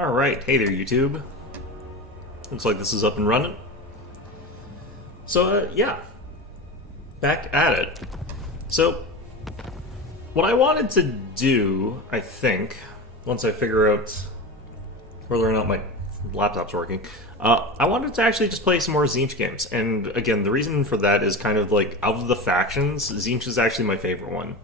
Alright, hey there YouTube. Looks like this is up and running. So, yeah. Back at it. So, what I wanted to do, I think, once I figure out whether or not my laptop's working, I wanted to actually just play some more Tzeentch games. And again, the reason for that is kind of like, out of the factions, Tzeentch is actually my favorite one.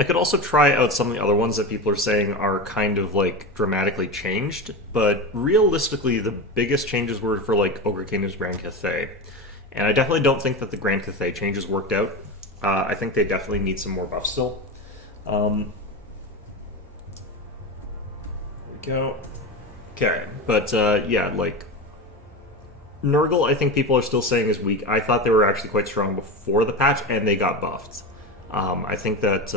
I could also try out some of the other ones that people are saying are kind of like dramatically changed, but realistically the biggest changes were for like Ogre Kingdom's Grand Cathay. And I definitely don't think that the Grand Cathay changes worked out. I think they definitely need some more buffs still. There we go. Okay, but yeah, like Nurgle I think people are still saying is weak. I thought they were actually quite strong before the patch, and they got buffed. I think that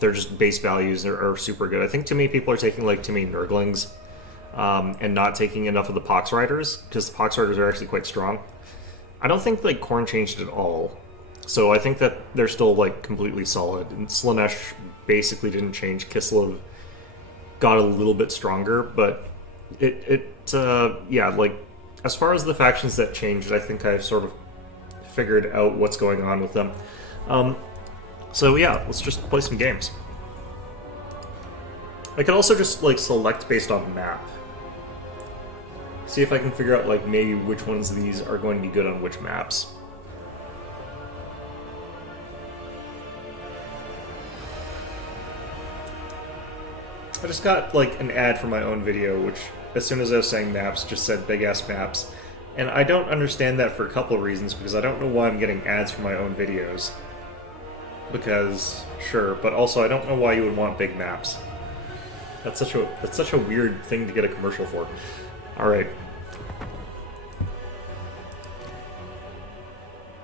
their just base values are super good. I think too many people are taking like too many Nurglings and not taking enough of the Pox Riders, because the Pox Riders are actually quite strong. I don't think like Khorne changed at all, so I think that they're still like completely solid. And Slaanesh basically didn't change. Kislev got a little bit stronger, but yeah, like as far as the factions that changed, I think I've sort of figured out what's going on with them. So yeah, let's just play some games. I could also just like select based on map. See if I can figure out like maybe which ones of these are going to be good on which maps. I just got like an ad for my own video, which as soon as I was saying maps, just said big ass maps. And I don't understand that for a couple of reasons, because I don't know why I'm getting ads for my own videos. Because, sure, but also I don't know why you would want big maps. That's such a weird thing to get a commercial for. Alright.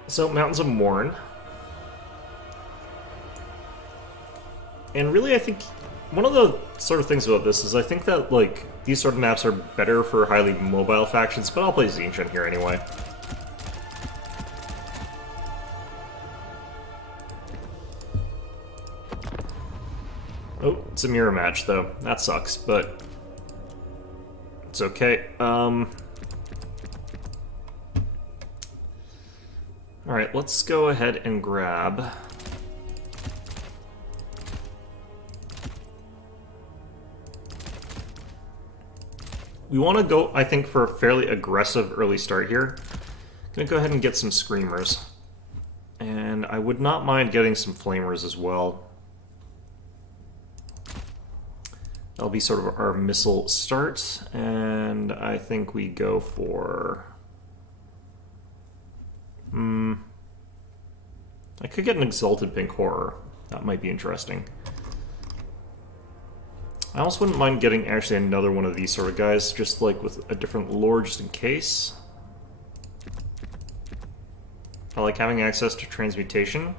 So, Mountains of Morn. And really, I think one of the sort of things about this is I think that, like, these sort of maps are better for highly mobile factions, but I'll play Tzeentch in here anyway. Oh, it's a mirror match, though. That sucks, but it's okay. Alright, let's go ahead and grab... We want to go, I think, for a fairly aggressive early start here. Gonna go ahead and get some Screamers. And I would not mind getting some Flamers as well. That'll be sort of our missile start, and I think we go for... I could get an Exalted Pink Horror. That might be interesting. I also wouldn't mind getting actually another one of these sort of guys, just like with a different lore just in case. I like having access to Transmutation,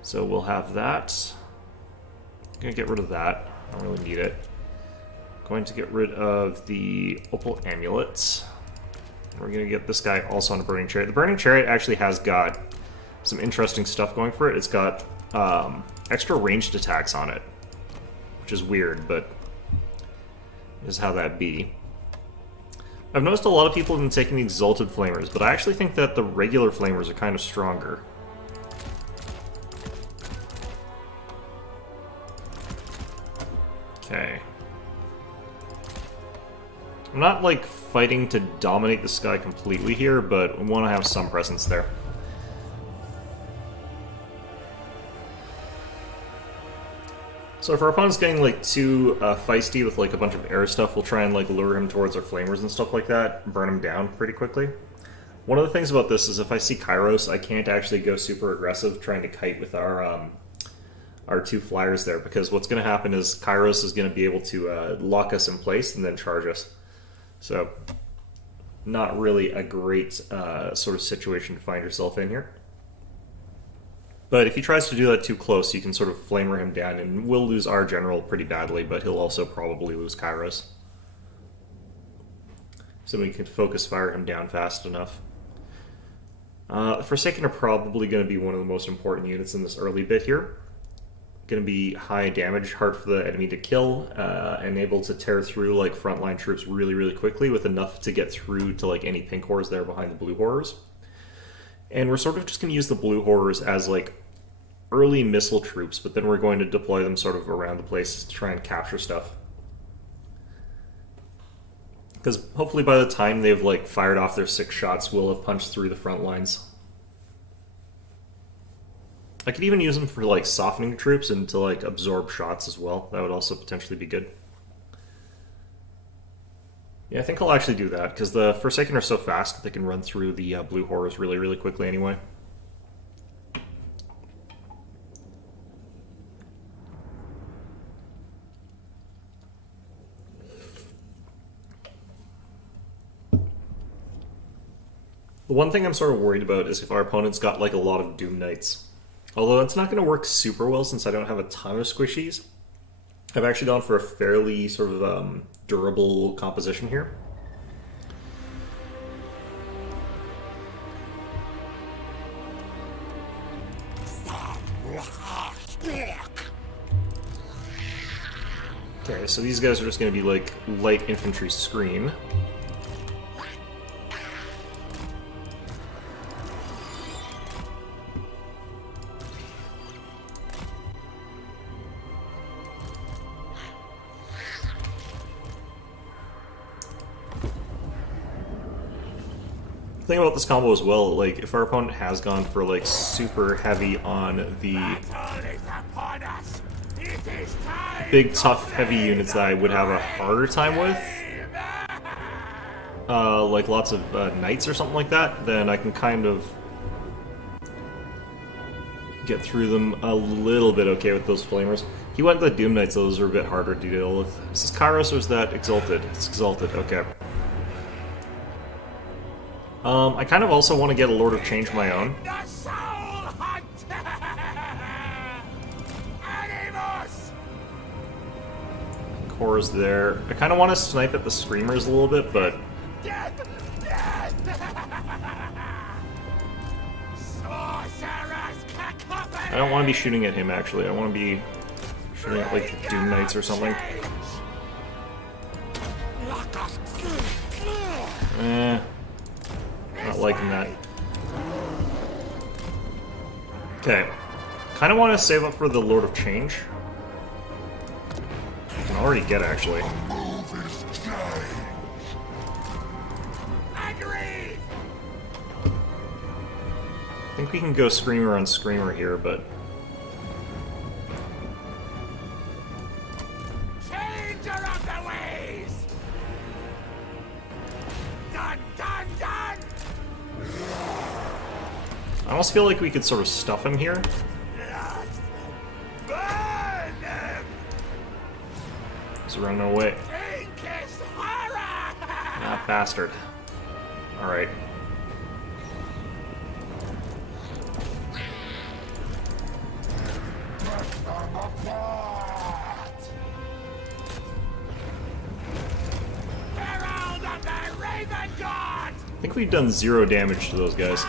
so we'll have that. I'm gonna get rid of that. I don't really need it. Going to get rid of the Opal Amulet. We're going to get this guy also on a Burning Chariot. The Burning Chariot actually has got some interesting stuff going for it. It's got extra ranged attacks on it, which is weird, but is how that be. I've noticed a lot of people have been taking the Exalted Flamers, but I actually think that the regular Flamers are kind of stronger. Okay. I'm not, like, fighting to dominate the sky completely here, but I want to have some presence there. So if our opponent's getting, like, too feisty with, like, a bunch of air stuff, we'll try and, like, lure him towards our Flamers and stuff like that, burn him down pretty quickly. One of the things about this is if I see Kairos, I can't actually go super aggressive trying to kite with our two flyers there, because what's going to happen is Kairos is going to be able to lock us in place and then charge us. So, not really a great sort of situation to find yourself in here. But if he tries to do that too close, you can sort of flamer him down, and we'll lose our general pretty badly, but he'll also probably lose Kairos. So we can focus fire him down fast enough. Forsaken are probably going to be one of the most important units in this early bit here. going to be high damage, hard for the enemy to kill, and able to tear through like frontline troops really, really quickly with enough to get through to like any pink horrors there behind the blue horrors. And we're sort of just going to use the blue horrors as like early missile troops, but then we're going to deploy them sort of around the place to try and capture stuff. Because hopefully by the time they've like fired off their 6 shots, we'll have punched through the front lines. I could even use them for like softening troops and to like absorb shots as well. That would also potentially be good. Yeah, I think I'll actually do that, because the Forsaken are so fast they can run through the blue horrors really, really quickly anyway. The one thing I'm sort of worried about is if our opponent's got like a lot of Doom Knights. Although that's not going to work super well since I don't have a ton of squishies. I've actually gone for a fairly sort of durable composition here. Okay, so these guys are just going to be like light infantry scream. Thing about this combo as well, like if our opponent has gone for like super heavy on the big tough heavy units that I would have a harder time with, like lots of knights or something like that, then I can kind of get through them a little bit okay with those flamers. He went the Doom Knights, so those are a bit harder to deal with. Is this Kairos or is that Exalted? It's Exalted, okay. I kind of also want to get a Lord of Change of my own. Core's there. I kind of want to snipe at the Screamers a little bit, but... I don't want to be shooting at him, actually. I want to be shooting at, like, the Doom Knights or something. Not liking that. Okay. Kind of want to save up for the Lord of Change. I can already get, actually. I think we can go Screamer on Screamer here, but... I almost feel like we could sort of stuff him here. He's running away. Ah, bastard. Alright. I think we've done 0 damage to those guys.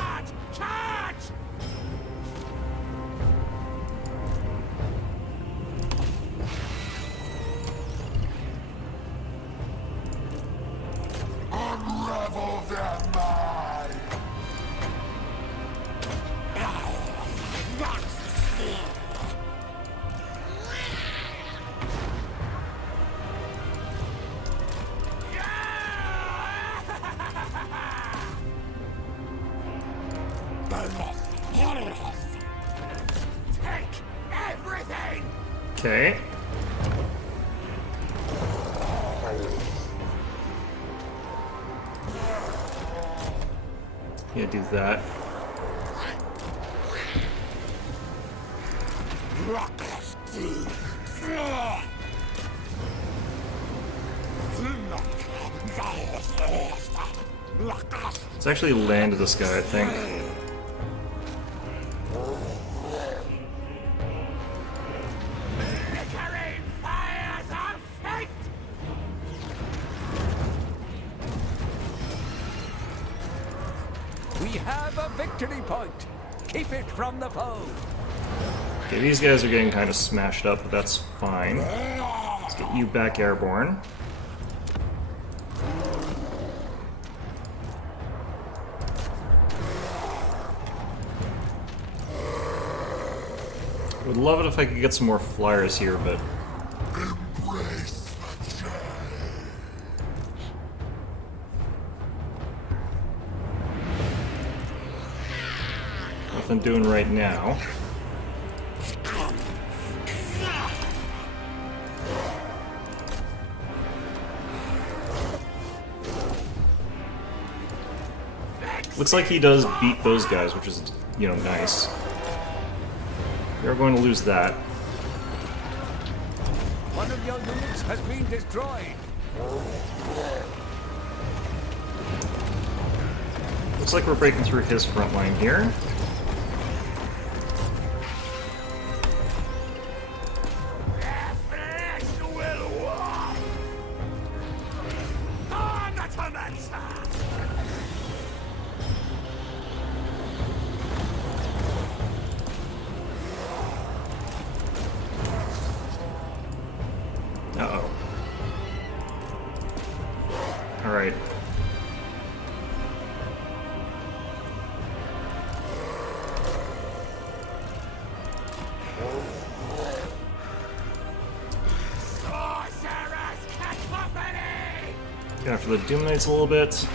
Okay. Yeah, do that. Let's actually land this guy, I think. We have a victory point. Keep it from the foe. Okay, these guys are getting kind of smashed up, but that's fine. Let's get you back airborne. Would love it if I could get some more flyers here, but... nothing doing right now. Looks like he does beat those guys, which is, you know, nice. We are going to lose that. One of your units has been destroyed. Looks like we're breaking through his front line here. Uh-oh. Alright. Get after the Doom Knights a little bit.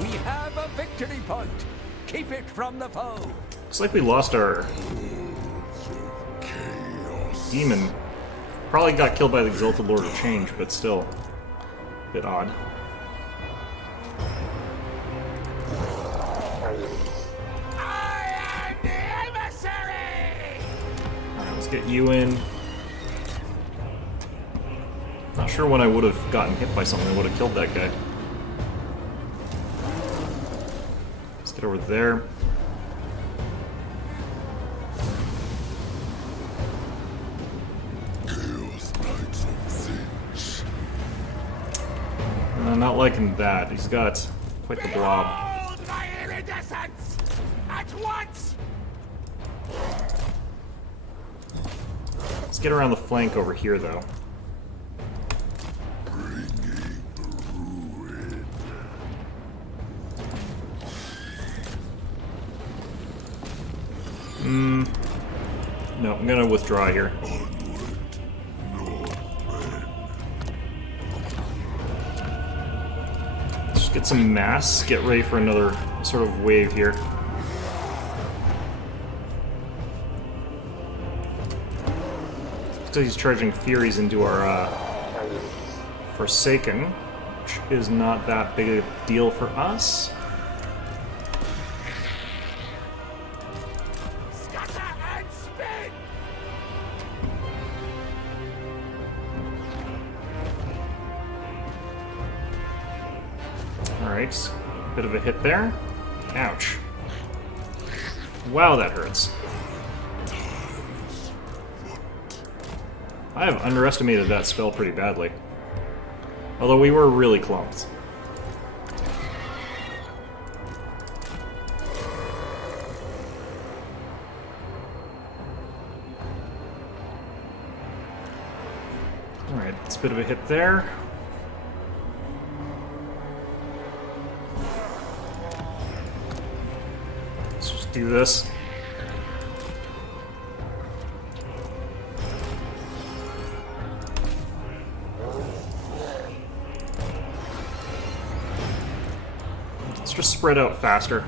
We have a victory point. Keep it from the foe. Looks like we lost our demon. Probably got killed by the Exalted Lord of Change, but still a bit odd. I am the emissary. Alright, let's get you in. Not sure when I would have gotten hit by something that would have killed that guy. Let's get over there. Not liking that. He's got quite the blob. Behold my iridescence at once. Let's get around the flank over here, though. No, I'm gonna withdraw here. Let's get some mass, get ready for another sort of wave here. So he's charging Furies into our Forsaken, which is not that big a deal for us. Alright, bit of a hit there. Ouch. Wow, that hurts. I have underestimated that spell pretty badly. Although we were really clumped. Alright, it's a bit of a hit there. Let's just do this. Let's just spread out faster.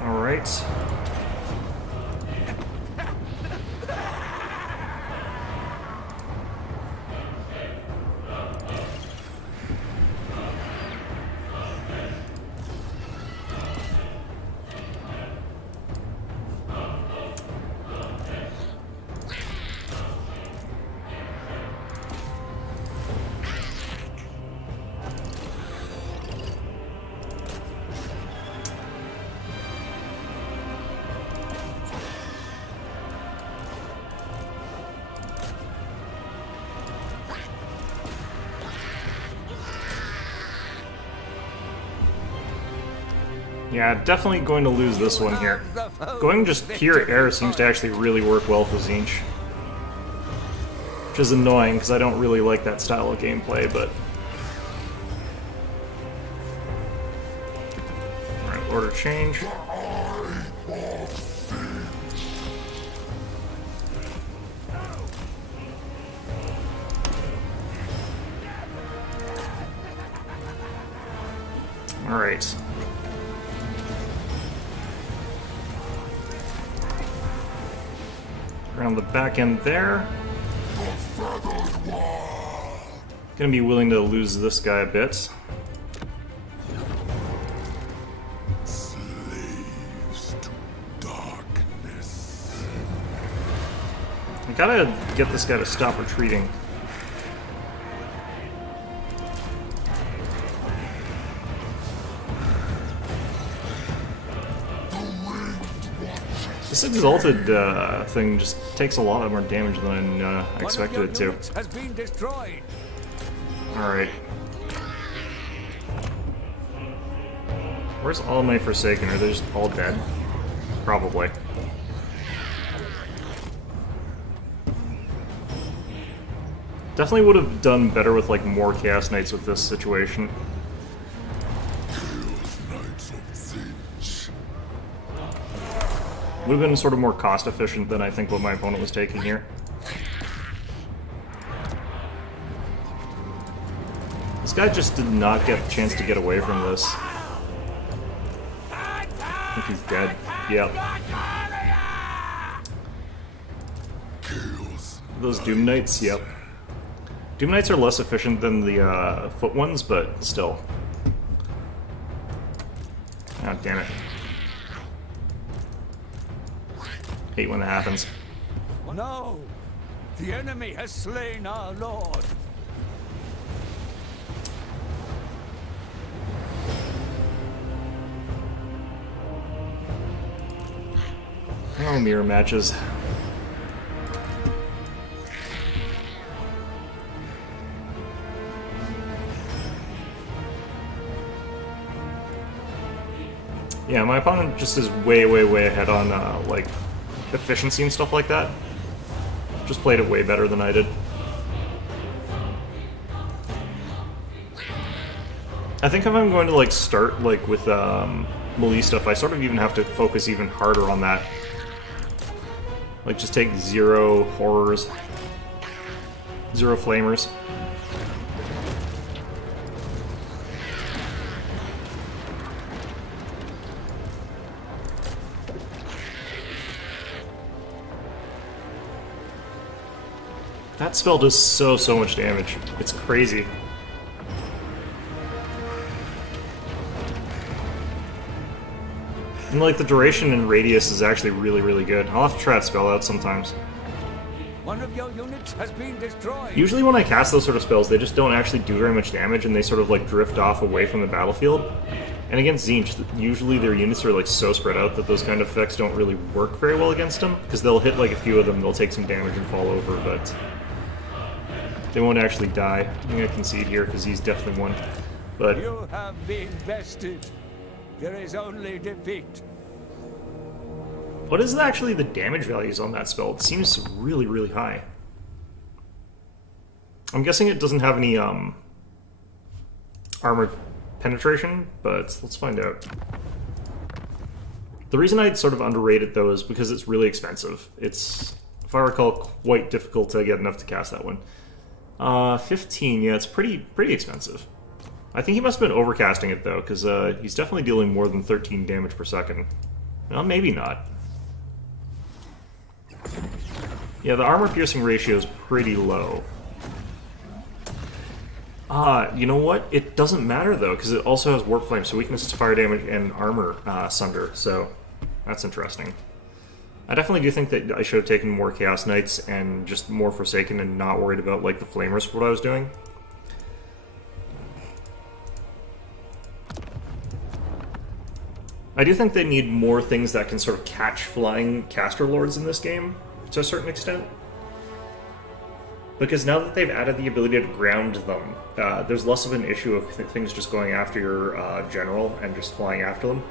Alright. Yeah, definitely going to lose this one here. Going just pure air seems to actually really work well for Tzeentch. Which is annoying, because I don't really like that style of gameplay, but... Alright, order change. Alright. Around the back end there. Gonna be willing to lose this guy a bit. Slaves to darkness. I gotta get this guy to stop retreating. This exalted thing just takes a lot more damage than I expected it to. Has been destroyed. Alright. Where's all my Forsaken? Are they just all dead? Probably. Definitely would have done better with like more Chaos Knights with this situation. Would have been sort of more cost efficient than I think what my opponent was taking here. This guy just did not get the chance to get away from this. I think he's dead. Yep. Those Doom Knights, yep. Doom Knights are less efficient than the foot ones, but still. God damn it. Hate when that happens. Oh no! The enemy has slain our lord. Oh, mirror matches. Yeah, my opponent just is way ahead on, like, efficiency and stuff like that. Just played it way better than I did. I think if I'm going to, like, start, like, with, melee stuff, I sort of even have to focus even harder on that. Like, just take 0 horrors, 0 flamers. That spell does so much damage. It's crazy. And like the duration and radius is actually really good. I'll have to try that spell out sometimes. One of your units has been destroyed. Usually when I cast those sort of spells, they just don't actually do very much damage and they sort of like drift off away from the battlefield. And against Tzeentch, usually their units are like so spread out that those kind of effects don't really work very well against them. Because they'll hit like a few of them, they'll take some damage and fall over, but they won't actually die. I'm gonna concede here because he's definitely one. But You have been bested. There is only defeat. what is actually the damage values on that spell? It seems really high. I'm guessing it doesn't have any armored penetration, but let's find out. The reason I'd sort of underrate it though is because it's really expensive. It's, if I recall, quite difficult to get enough to cast that one. 15, yeah, it's pretty expensive. I think he must have been overcasting it though, because he's definitely dealing more than 13 damage per second. Well, maybe not. Yeah, the armor piercing ratio is pretty low. You know what? It doesn't matter though, because it also has Warp Flame, so weakness to fire damage and armor sunder, so that's interesting. I definitely do think that I should have taken more Chaos Knights and just more Forsaken and not worried about like the Flamers for what I was doing. I do think they need more things that can sort of catch flying caster lords in this game, to a certain extent. Because now that they've added the ability to ground them, there's less of an issue of things just going after your general and just flying after them.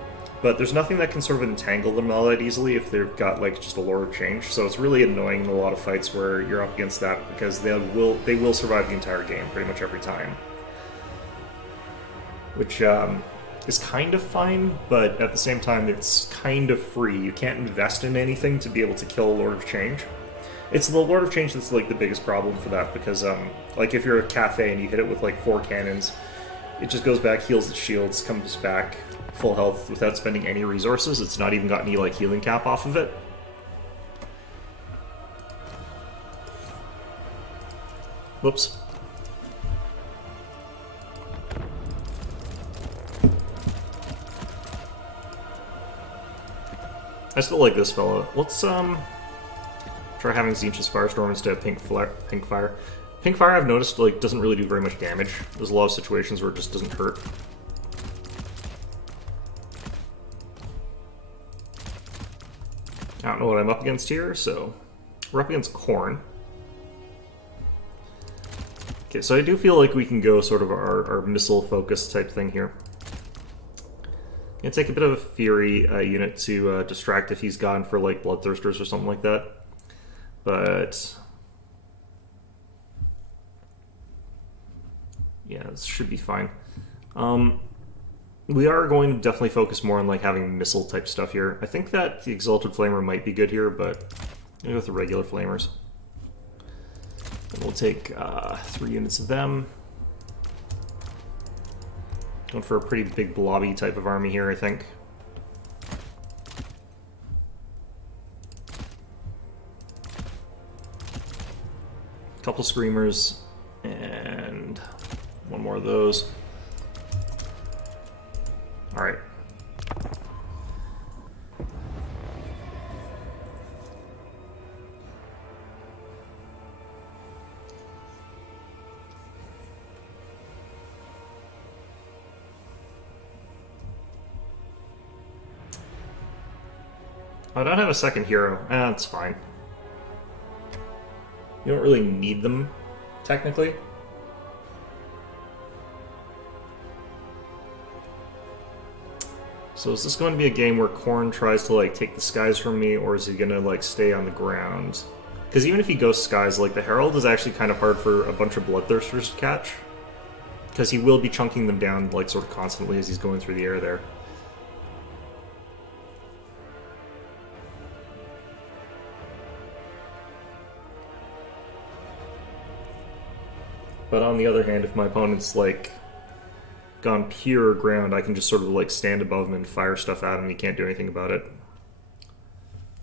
but there's nothing that can sort of entangle them all that easily if they've got like just a Lord of Change. So it's really annoying in a lot of fights where you're up against that because they will survive the entire game pretty much every time, which is kind of fine, but at the same time it's kind of free. You can't invest in anything to be able to kill a Lord of Change. It's the Lord of Change that's like the biggest problem for that because like if you're a cafe and you hit it with like 4 cannons, it just goes back, heals its shields, comes back full health without spending any resources. It's not even got any like healing cap off of it. Whoops. I still like this fellow. Let's try having Zinch's Firestorm instead of Pink Fire. Pink Fire, I've noticed, like, doesn't really do very much damage. There's a lot of situations where it just doesn't hurt. I don't know what I'm up against here, so we're up against Khorne. Okay, so I do feel like we can go sort of our missile-focused type thing here. Gonna take a bit of a Fury unit to distract if he's gone for, like, Bloodthirsters or something like that. But yeah, this should be fine. We are going to definitely focus more on like having missile type stuff here. I think that the Exalted Flamer might be good here, but I'm gonna go with the regular Flamers. And we'll take 3 units of them. Going for a pretty big blobby type of army here, I think. Couple Screamers, and 1 more of those. Alright. I don't have a second hero. That's fine. You don't really need them, technically. So is this going to be a game where Khorne tries to like take the skies from me, or is he going to like stay on the ground? Because even if he goes skies, like the Herald is actually kind of hard for a bunch of Bloodthirsters to catch. Because he will be chunking them down like sort of constantly as he's going through the air there. But on the other hand, if my opponent's like gone pure ground, I can just sort of like stand above him and fire stuff at him. He can't do anything about it.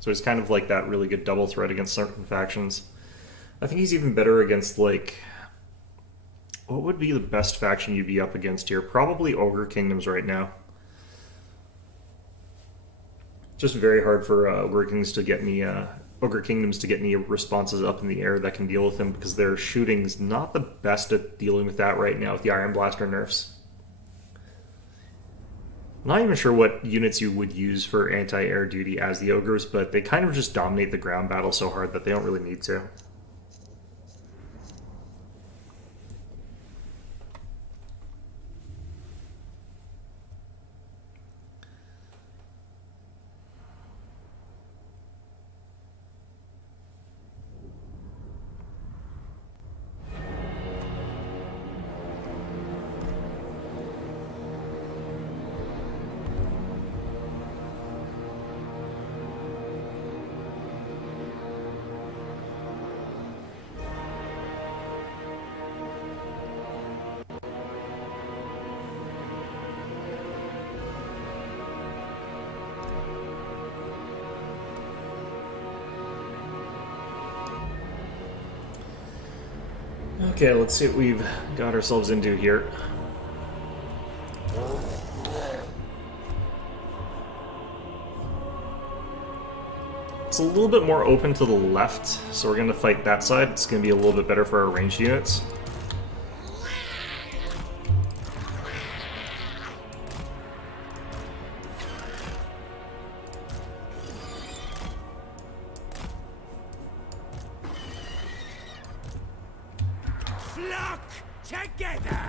So he's kind of like that really good double threat against certain factions. I think he's even better against like... What would be the best faction you'd be up against here? Probably Ogre Kingdoms right now. Just very hard for Ogre Kingdoms to get any responses up in the air that can deal with him, because their shooting's not the best at dealing with that right now with the Iron Blaster nerfs. I'm not even sure what units you would use for anti-air duty as the Ogres, but they kind of just dominate the ground battle so hard that they don't really need to. Okay, let's see what we've got ourselves into here. It's a little bit more open to the left, so we're going to fight that side. It's going to be a little bit better for our ranged units. Flock together!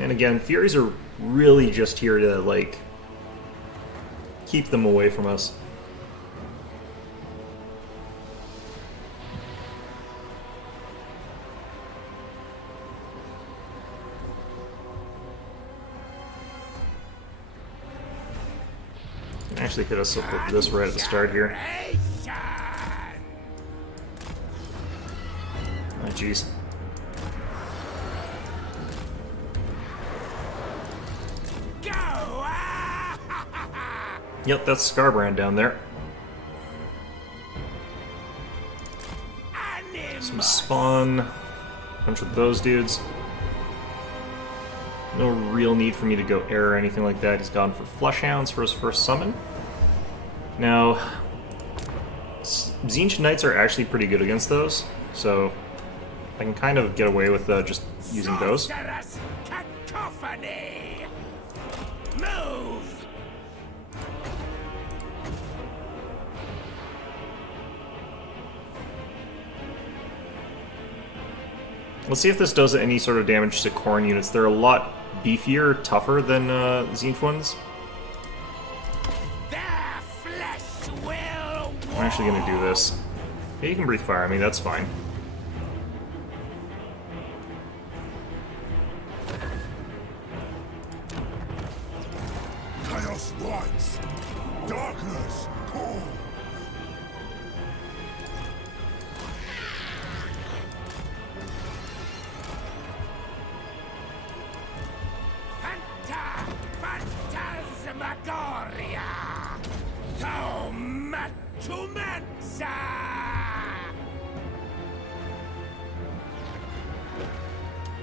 And again, Furies are really just here to, like, keep them away from us. Actually hit us up with this right at the start here. Oh, jeez. Yep, that's Scarbrand down there. Some spawn. A bunch of those dudes. No real need for me to go air or anything like that. He's gone for Fleshhounds for his first summon. Now, Tzeentch Knights are actually pretty good against those, so I can kind of get away with just using those. Cacophony! Move! Let's see if this does any sort of damage to Khorne units. They're a lot beefier, tougher than Tzeentch ones. Their flesh will I'm actually going to do this. Yeah, you can breathe fire. I mean, that's fine. Chaos rides. Darkness calls. Phantasmagoria! Thaumaturmensa!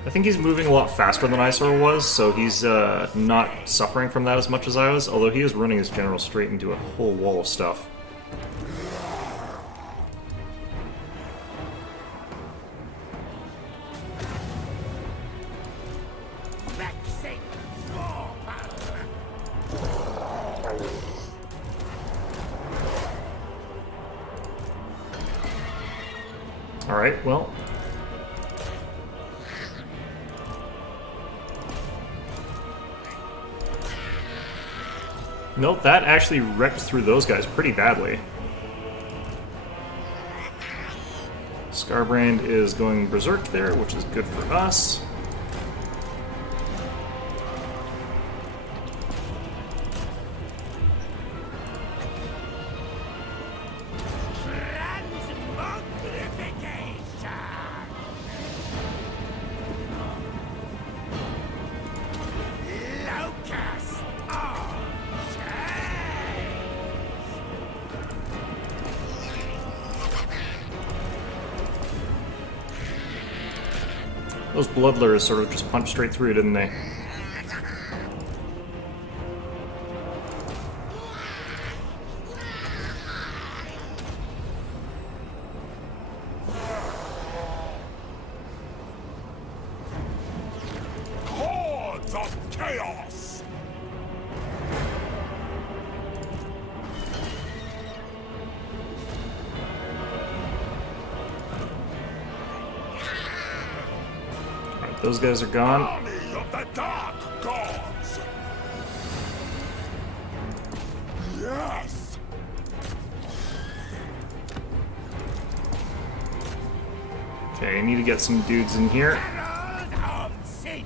I think he's moving a lot faster than Eyesore was, so he's not suffering from that as much as I was, although he is running his general straight into a whole wall of stuff. Vexing Vorpal! Alright, well. Nope, that actually wrecked through those guys pretty badly. Scarbrand is going berserk there, which is good for us. Transmogrification! Locust of change! Those bloodlures sort of just punched straight through, didn't they? Hordes of chaos. Alright, those guys are gone. Army of the dark gods. Yes. Okay, I need to get some dudes in here. Herald of Tzeentch!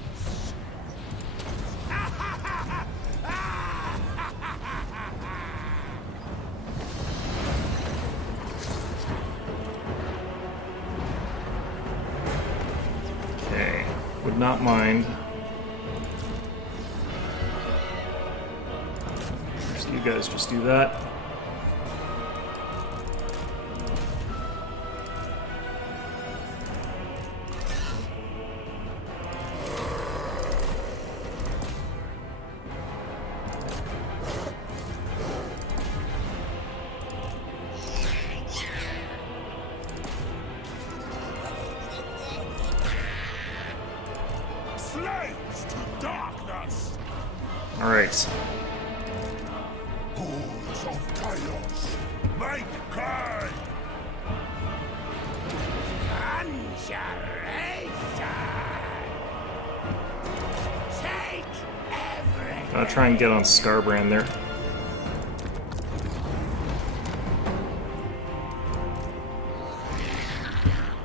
Okay, would not mind. Just you guys just do that. Slaves to darkness. Alright. Hordes of chaos. Make clay. Conjuration! Gotta try and get on Scarbrand there.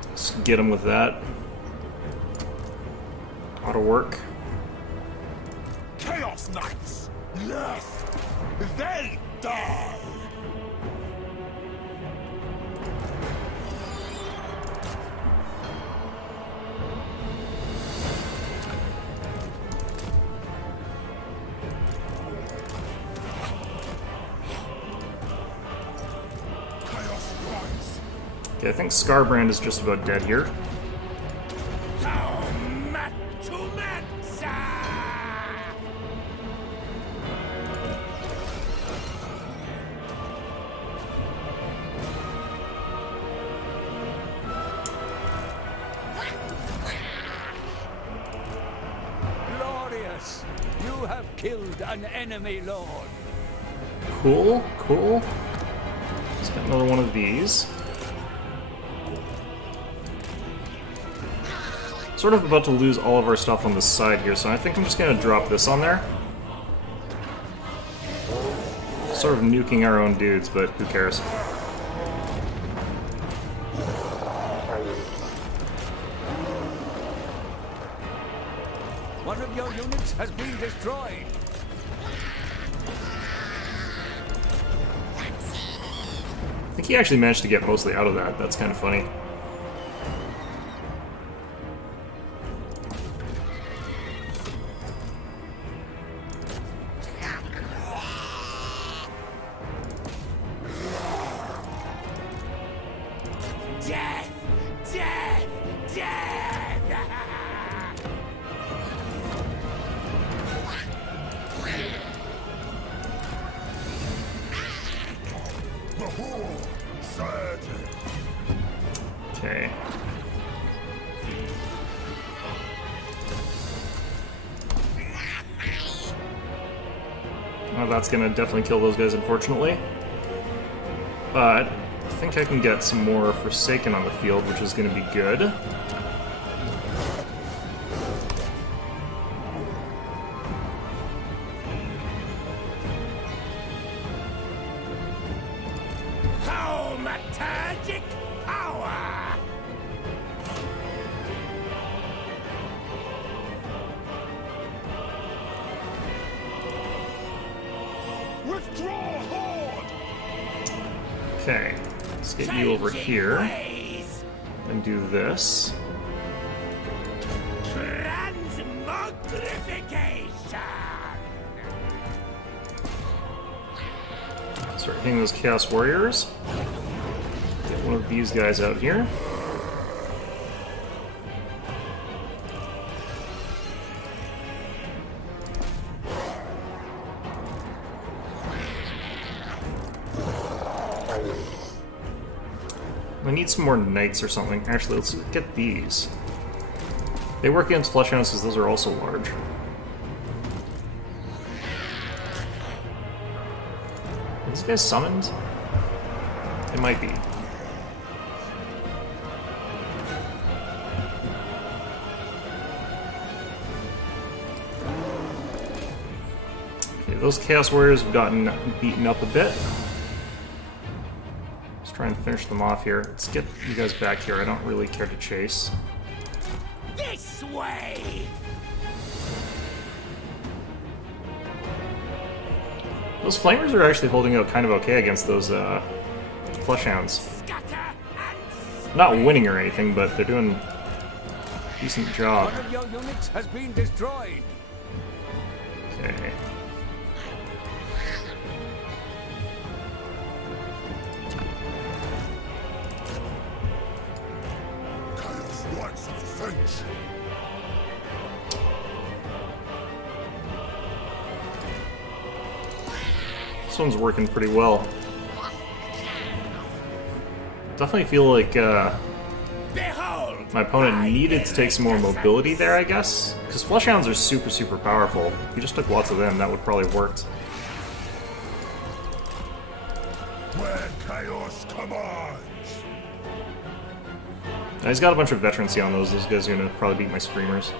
Let's get him with that. Ought to work. Chaos Knights! Yes! They die! Chaos Rise! Okay, I think Scarbrand is just about dead here. Glorious! You have killed an enemy lord. Cool, cool. Let's get another one of these. Sort of about to lose all of our stuff on the side here, so I think I'm just gonna drop this on there. Sort of nuking our own dudes, but who cares? One of your units has been destroyed. I think he actually managed to get mostly out of that. That's kind of funny. Death! Death! Death! The whole surges! Okay. Well, that's gonna definitely kill those guys, unfortunately. But I think I can get some more Forsaken on the field, which is gonna be good. Thaumaturgic power! Withdraw horde! Okay, let's get you over here and do this. Transmogrification! Start hitting those Chaos Warriors. Get one of these guys out here. I need some more knights or something. Actually, let's get these. They work against Fleshhounds because those are also large. Are these guys summoned? They might be. Okay, those Chaos Warriors have gotten beaten up a bit. Let's try and finish them off here. Let's get you guys back here. I don't really care to chase. This way! Those Flamers are actually holding out kind of okay against those Fleshhounds. Scatter and Not winning or anything, but they're doing a decent job. One of your units has been destroyed. Okay. Chaos Knights of the Fence! This one's working pretty well. Definitely feel like Behold! my opponent needed to take some more mobility there, I guess. Because Fleshhounds are super, super powerful. If he just took lots of them, that would probably have worked. Where chaos commands! Now, he's got a bunch of veterancy on those. Those guys are going to probably beat my Screamers.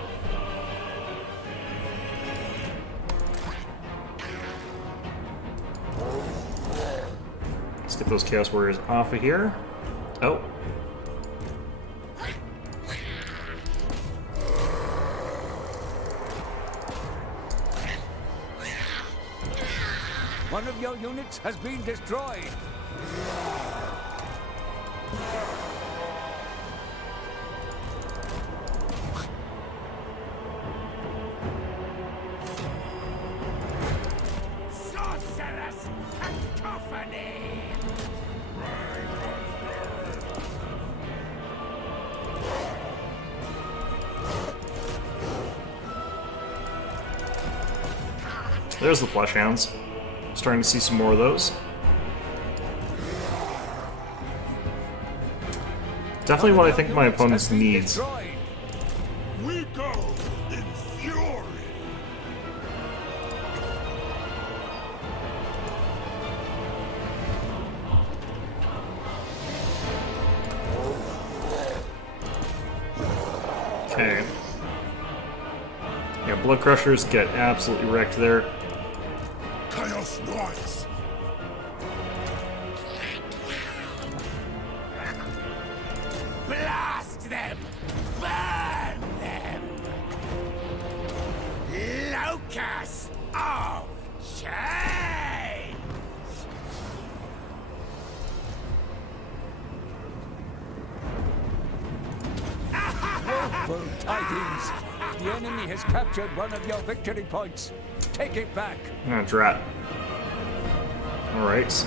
get those Chaos Warriors off of here. Oh. One of your units has been destroyed. Sorcerous cacophony! There's the Flesh Hounds. Starting to see some more of those. Definitely what I think my opponent's needs. We go in fury! Okay. Yeah, Blood Crushers get absolutely wrecked there. Chaos Knights! Blast them! Burn them! Locust of Change! Woeful tidings. The enemy has captured one of your victory points. Take it back. Ah, drat. Alright.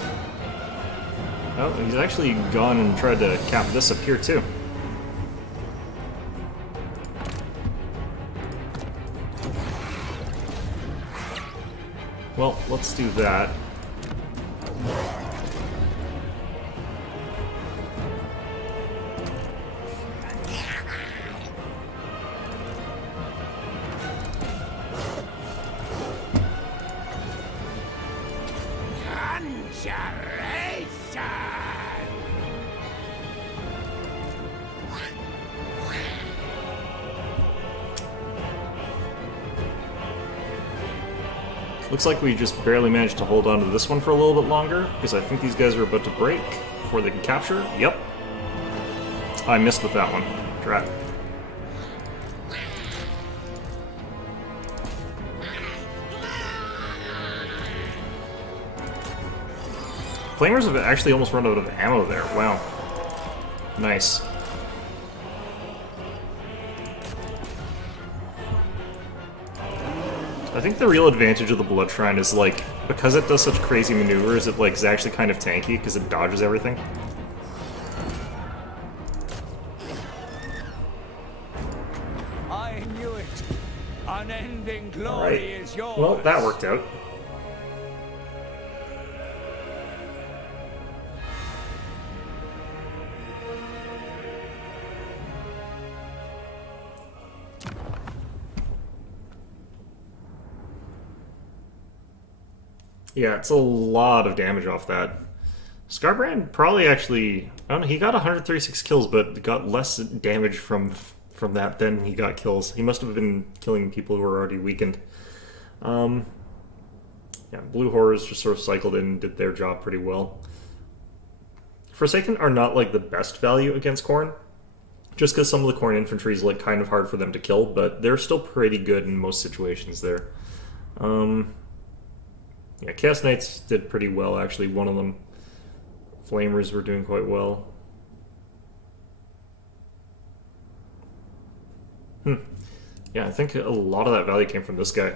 Oh, he's actually gone and tried to cap this up here too. Well, let's do that. Conjuration! Looks like we just barely managed to hold on to this one for a little bit longer, because I think these guys are about to break before they can capture. Yep. I missed with that one. Drat. Flamers have actually almost run out of ammo there. Wow. Nice. I think the real advantage of the Blood Shrine is, like, because it does such crazy maneuvers, it, like, is actually kind of tanky, because it dodges everything. I knew it. Unending glory is yours. Well, that worked out. Yeah, it's a lot of damage off that. Scarbrand probably actually... I don't know, he got 136 kills, but got less damage from that than he got kills. He must have been killing people who were already weakened. Yeah, Blue Horrors just sort of cycled in and did their job pretty well. Forsaken are not, like, the best value against Khorne, just because some of the Khorne infantry is, like, kind of hard for them to kill, but they're still pretty good in most situations there. Yeah, Chaos Knights did pretty well, actually. One of them. Flamers were doing quite well. Yeah, I think a lot of that value came from this guy.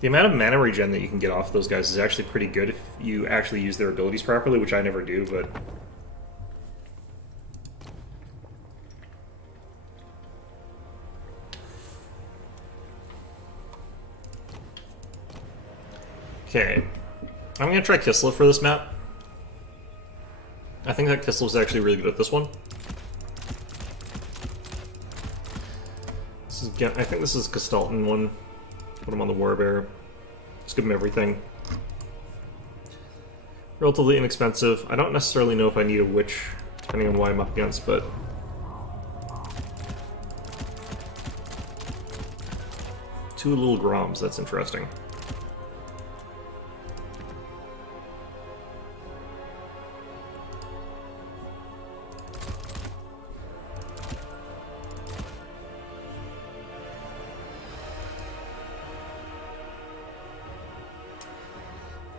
The amount of mana regen that you can get off those guys is actually pretty good if you actually use their abilities properly, which I never do, but... Okay, I'm going to try Kislev for this map. I think that Kislev's actually really good at this one. This is, I think this is Gestalten one. Put him on the Warbear. Just give him everything. Relatively inexpensive. I don't necessarily know if I need a Witch, depending on what I'm up against, but... Two little Groms, that's interesting.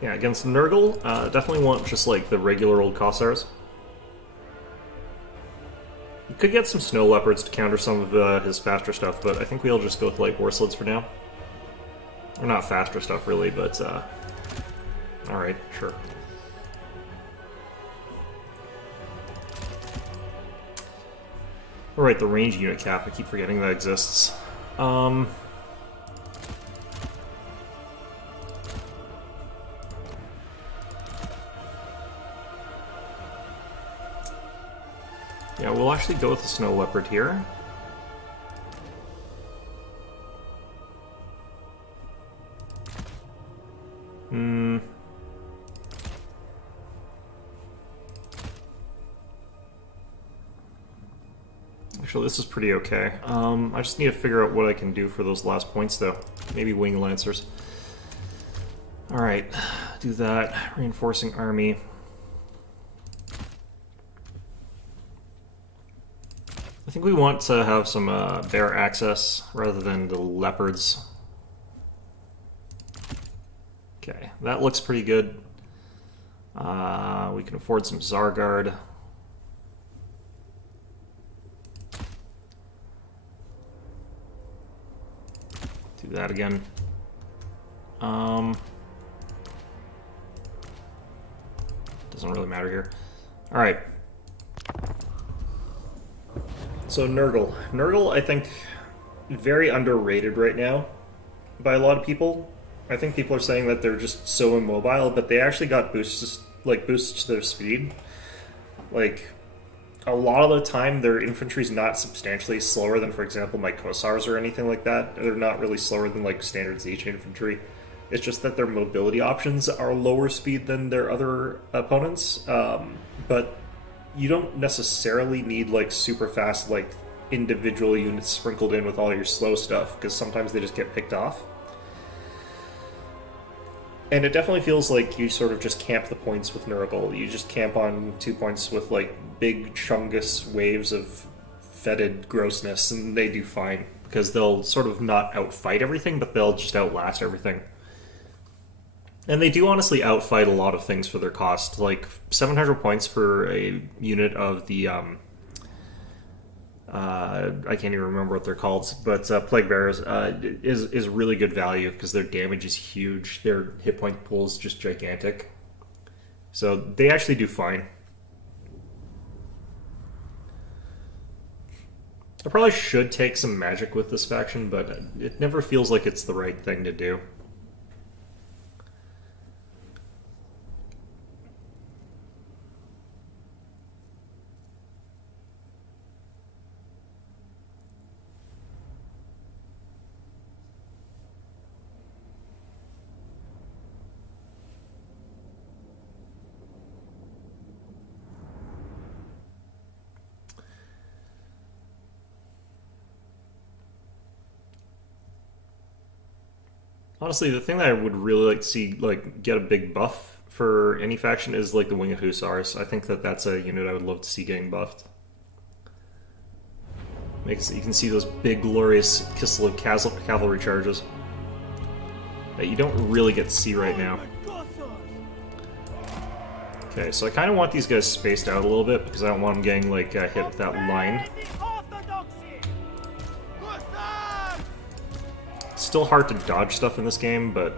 Yeah, against Nurgle, definitely want just like the regular old Cossars. You could get some Snow Leopards to counter some of his faster stuff, but I think we'll just go with like Worslids for now. Or not faster stuff really, but alright, sure. Alright, the range unit cap, I keep forgetting that exists. Yeah, we'll actually go with the Snow Leopard here. Actually, this is pretty okay. I just need to figure out what I can do for those last points, though. Maybe Wing Lancers. Alright, do that. Reinforcing army. I think we want to have some bear access rather than the leopards. Okay, that looks pretty good. We can afford some Zargard. Do that again. Doesn't really matter here. Alright. So Nurgle. Nurgle, I think, very underrated right now by a lot of people. I think people are saying that they're just so immobile, but they actually got boosts to their speed. Like, a lot of the time, their infantry's not substantially slower than, for example, my Kossars or anything like that. They're not really slower than, like, standard siege infantry. It's just that their mobility options are lower speed than their other opponents. But you don't necessarily need, like, super fast, like, individual units sprinkled in with all your slow stuff, because sometimes they just get picked off. And it definitely feels like you sort of just camp the points with Nurgle. You just camp on 2 points with, like, big chungus waves of fetid grossness, and they do fine. Because they'll sort of not outfight everything, but they'll just outlast everything. And they do honestly outfight a lot of things for their cost. Like, 700 points for a unit of the, I can't even remember what they're called, but Plague Bearers is really good value because their damage is huge. Their hit point pool is just gigantic. So they actually do fine. I probably should take some magic with this faction, but it never feels like it's the right thing to do. Honestly, the thing that I would really like to see, like, get a big buff for any faction is, like, the Winged Hussars. I think that that's a unit I would love to see getting buffed. You can see those big, glorious Kislev cavalry charges that you don't really get to see right now. Okay, so I kind of want these guys spaced out a little bit because I don't want them getting, like, hit with that line. Still hard to dodge stuff in this game, but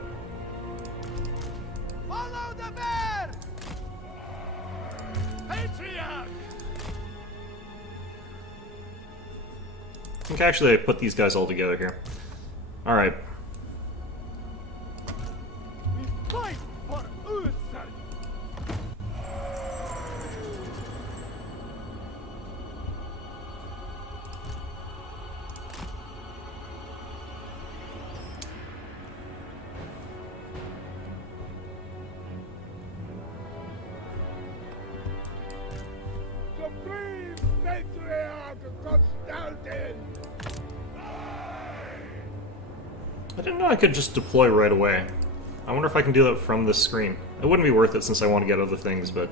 Follow the bear! Patriarch! I think actually I put these guys all together here. Alright. We fight for Ursel! Supreme Patriarch Constantine! I didn't know I could just deploy right away. I wonder if I can do that from this screen. It wouldn't be worth it since I want to get other things, but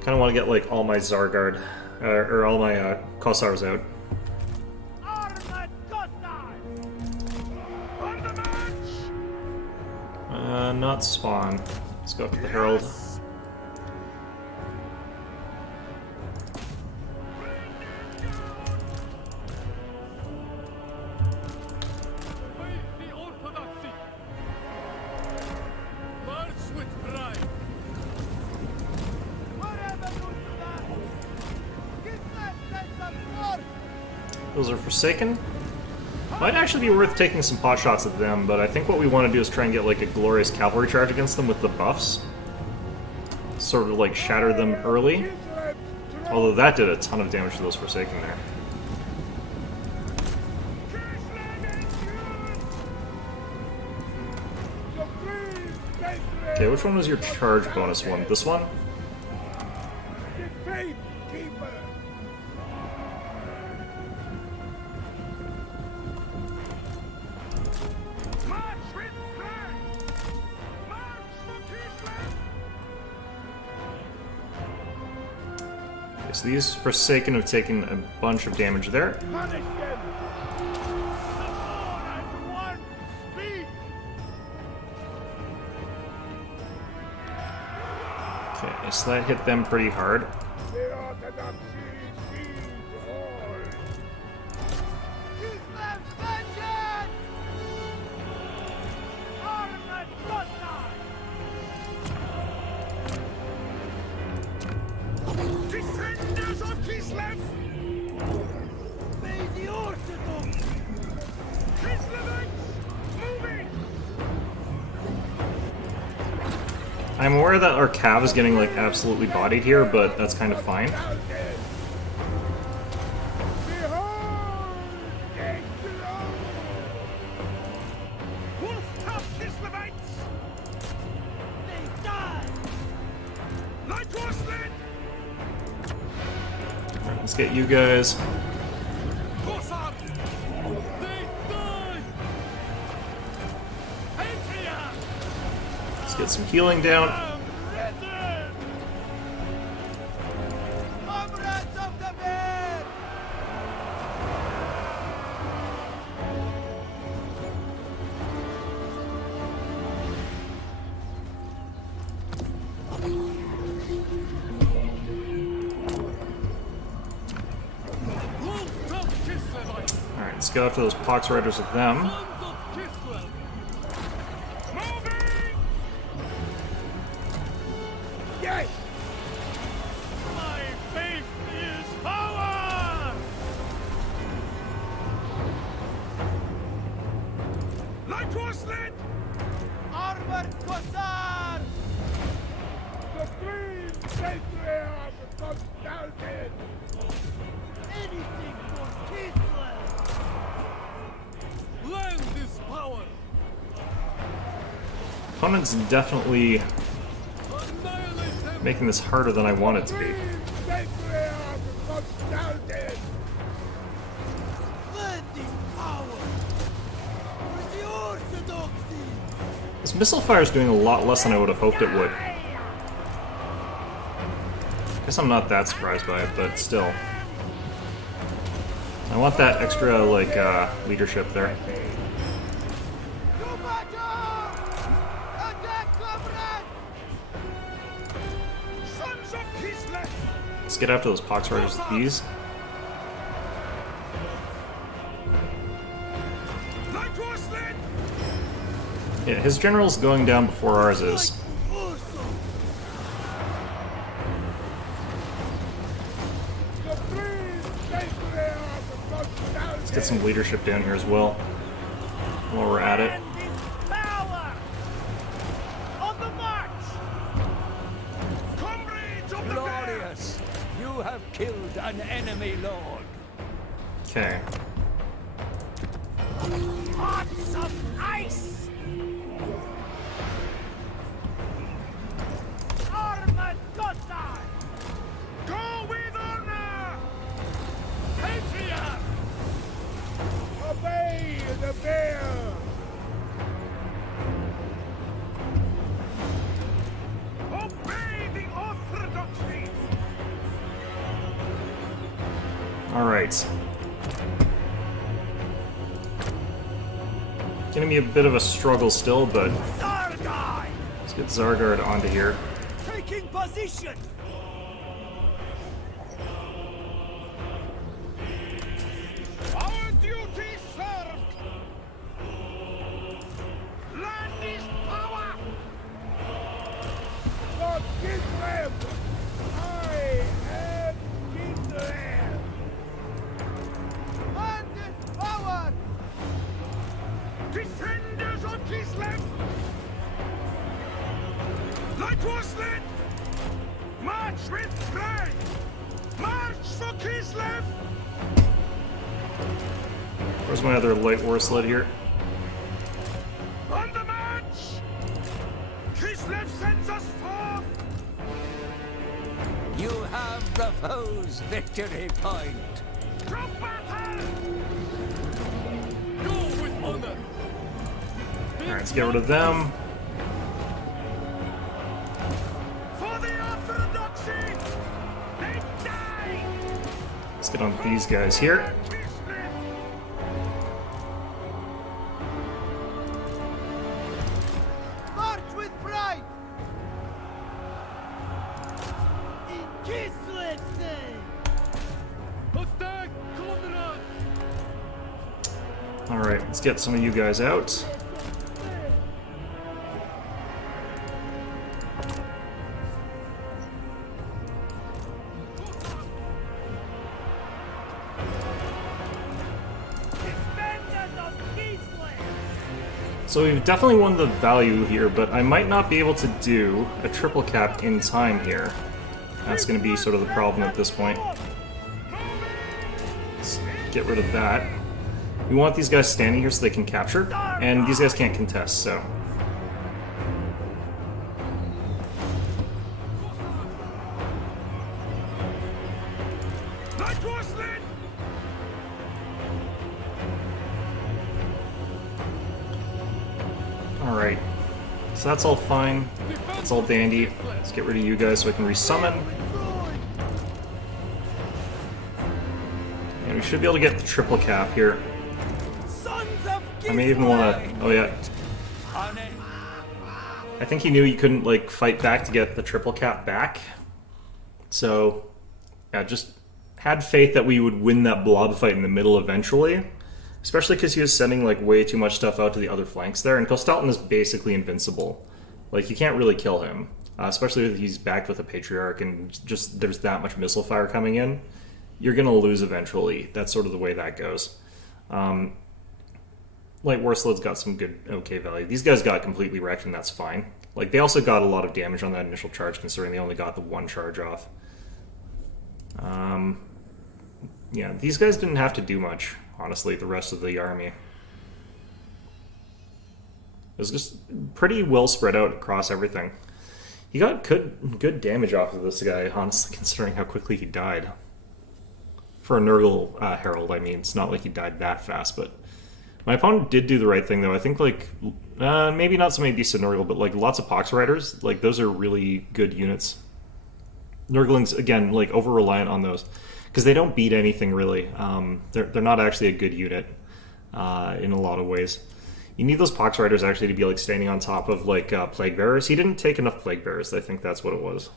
kind of want to get, like, all my Zargard, or all my Kossars out. Armed Kossars! On the march! Not spawn. Let's go after the Herald. Those are Forsaken. Might actually be worth taking some pot shots at them, but I think what we want to do is try and get like a glorious cavalry charge against them with the buffs. Sort of like shatter them early. Although that did a ton of damage to those Forsaken there. Okay, which one was your charge bonus one? This one? So these Forsaken have taken a bunch of damage there. Okay, so that hit them pretty hard. I'm aware that our cav is getting like absolutely bodied here, but that's kind of fine. Alright, let's get you guys. Get some healing down. Alright, let's go after those pox riders with them. Opponent's definitely making this harder than I want it to be. This missile fire is doing a lot less than I would have hoped it would. Guess I'm not that surprised by it, but still. I want that extra, like, leadership there. Let's get after those pox riders with these. Yeah, his general's going down before ours is. Let's get some leadership down here as well, while we're at it. Glorious! You have killed an enemy lord. Okay. Hearts of ice! Armored Goddard! Go with honor! Patriot! Obey the bear! Obey the orthodoxy! Alright. Gonna be a bit of a struggle still, but... Sargai! Get Zargard onto here. Taking position! Our duty served! Land is power! For Kislev! I am Kislev! Land is power! Defenders of Kislev! Light was lit! March with pride! March for Kislev! Where's my other light war sled here? On the march! Kislev sends us forth! You have the foe's victory point. To battle! Go with honor! Alright, let's get rid of them. For the orthodoxy! They die! Let's get on these guys here. Kislev! March with pride! In Kislev's name! Attack, Commandant! Alright, let's get some of you guys out. Defenders of Kislev! So we've definitely won the value here, but I might not be able to do a triple cap in time here. That's going to be sort of the problem at this point. Let's get rid of that. We want these guys standing here so they can capture, and these guys can't contest, so... Light was lit! Alright. So that's all fine. It's all dandy. Let's get rid of you guys so I can resummon. And we should be able to get the triple cap here. Sons of I may even want to... Oh yeah. On it. I think he knew he couldn't, like, fight back to get the triple cap back. So, yeah, just had faith that we would win that blob fight in the middle eventually. Especially because he was sending, like, way too much stuff out to the other flanks there. And Kostalton is basically invincible. Like, you can't really kill him. Especially if he's backed with a Patriarch and just there's that much missile fire coming in. You're going to lose eventually. That's sort of the way that goes. Light Warslow's got some good, okay value. These guys got completely wrecked, and that's fine. Like, they also got a lot of damage on that initial charge, considering they only got the one charge off. Yeah, these guys didn't have to do much, honestly, the rest of the army. It was just pretty well spread out across everything. He got good damage off of this guy, honestly, considering how quickly he died. For a Nurgle Herald, I mean, it's not like he died that fast, but... My opponent did do the right thing, though. I think, like, maybe not so many Beasts of Nurgle, but, like, lots of Pox Riders, like, those are really good units. Nurglings, again, like, over-reliant on those, because they don't beat anything, really. They're not actually a good unit in a lot of ways. You need those Pox Riders, actually, to be, like, standing on top of, like, Plague Bearers. He didn't take enough Plague Bearers. I think that's what it was.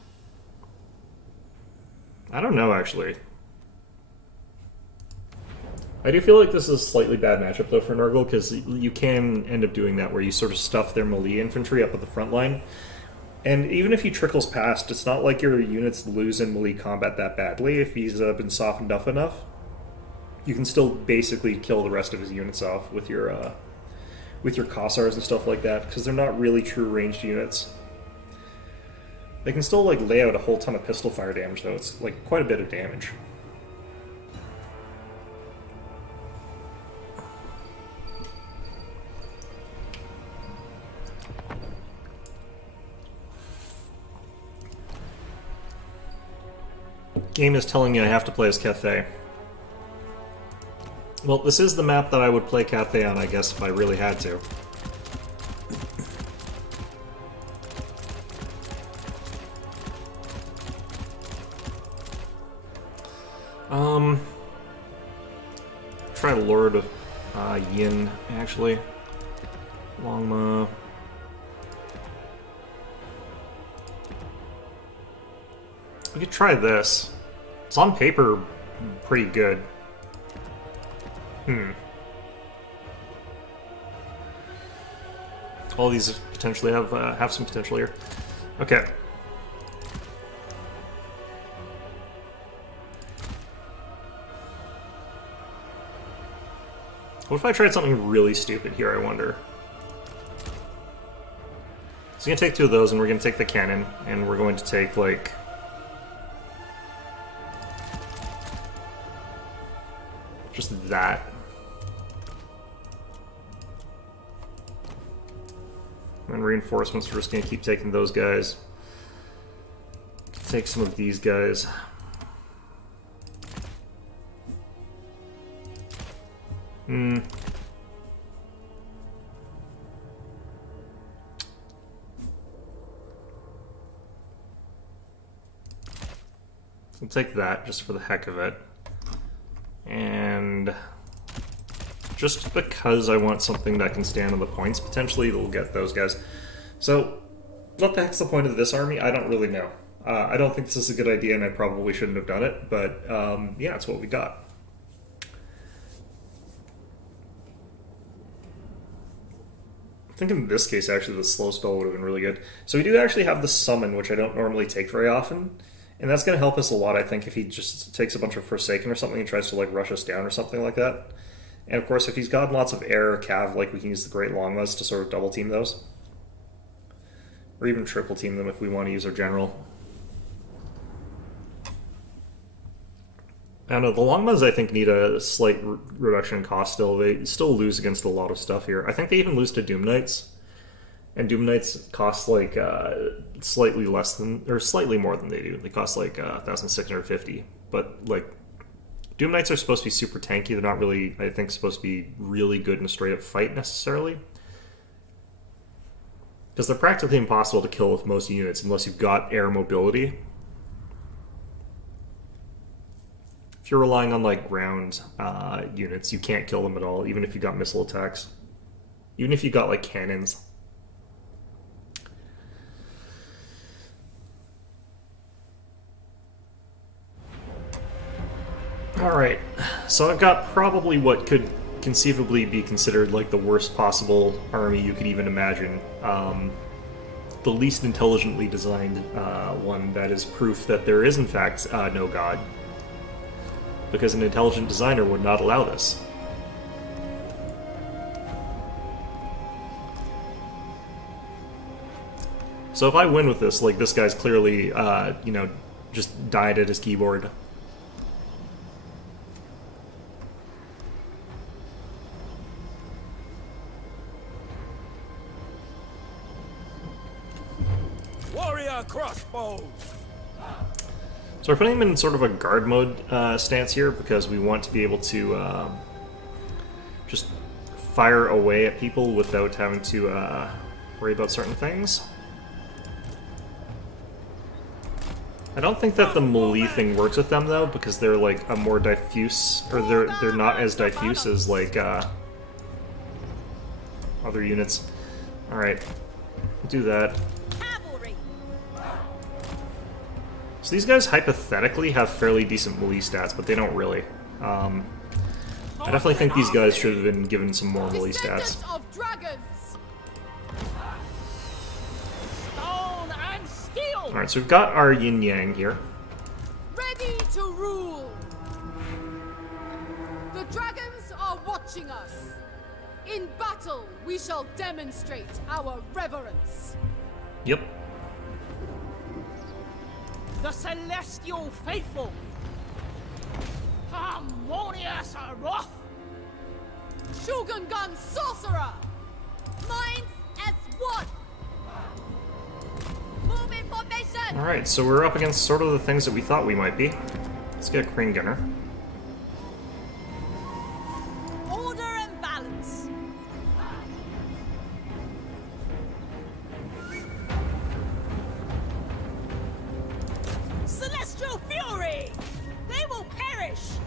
I don't know, actually. I do feel like this is a slightly bad matchup, though, for Nurgle, because you can end up doing that, where you sort of stuff their melee infantry up at the front line. And even if he trickles past, it's not like your units lose in melee combat that badly. If he's been softened up enough, you can still basically kill the rest of his units off with your Kossars and stuff like that, because they're not really true ranged units. They can still, like, lay out a whole ton of pistol fire damage, though. It's, like, quite a bit of damage. Game is telling me I have to play as Cathay. Well, this is the map that I would play Cathay on, I guess, if I really had to. Try Lord of Yin, actually. Longma. We could try this. It's on paper pretty good. All these potentially have some potential here. Okay. What if I tried something really stupid here, I wonder? So we're gonna take 2 of those, and we're gonna take the cannon, and we're going to take, like... just that. And reinforcements, we're just gonna keep taking those guys. Take some of these guys. I'll take that just for the heck of it. And just because I want something that can stand on the points, potentially it'll get those guys. So, what the heck's the point of this army? I don't really know. I don't think this is a good idea, and I probably shouldn't have done it, but yeah, it's what we got. I think in this case, actually, the slow spell would have been really good. So we do actually have the summon, which I don't normally take very often. And that's going to help us a lot, I think, if he just takes a bunch of Forsaken or something and tries to, like, rush us down or something like that. And, of course, if he's got lots of air or cav, like, we can use the Great Longmas to sort of double-team those. Or even triple-team them if we want to use our general. I don't know, the Longmas, I think, need a slight reduction in cost still. They still lose against a lot of stuff here. I think they even lose to Doom Knights. And Doom Knights cost like slightly less than, or slightly more than they do. They cost like 1,650. But like, Doom Knights are supposed to be super tanky. They're not really, I think, supposed to be really good in a straight up fight necessarily. Because they're practically impossible to kill with most units unless you've got air mobility. If you're relying on like ground units, you can't kill them at all, even if you got missile attacks. Even if you got like cannons. Alright, so I've got probably what could conceivably be considered like the worst possible army you could even imagine. The least intelligently designed one that is proof that there is in fact no god. Because an intelligent designer would not allow this. So if I win with this, like this guy's clearly, you know, just died at his keyboard. Crossbows. So we're putting him in sort of a guard mode stance here because we want to be able to just fire away at people without having to worry about certain things. I don't think that the melee thing works with them though, because they're like a more diffuse, or they're not as diffuse as like other units. All right, do that. So these guys hypothetically have fairly decent melee stats, but they don't really. I definitely think these guys should have been given some more melee stats. Alright, so we've got our yin yang here. Ready to rule. The dragons are watching us. In battle, we shall demonstrate our reverence. Yep. The celestial faithful. Harmonious Aroth. Shogungan sorcerer. Minds as one. Move in formation. Alright, so we're up against sort of the things that we thought we might be. Let's get a Crane Gunner. Order and balance. Celestial fury. They will perish.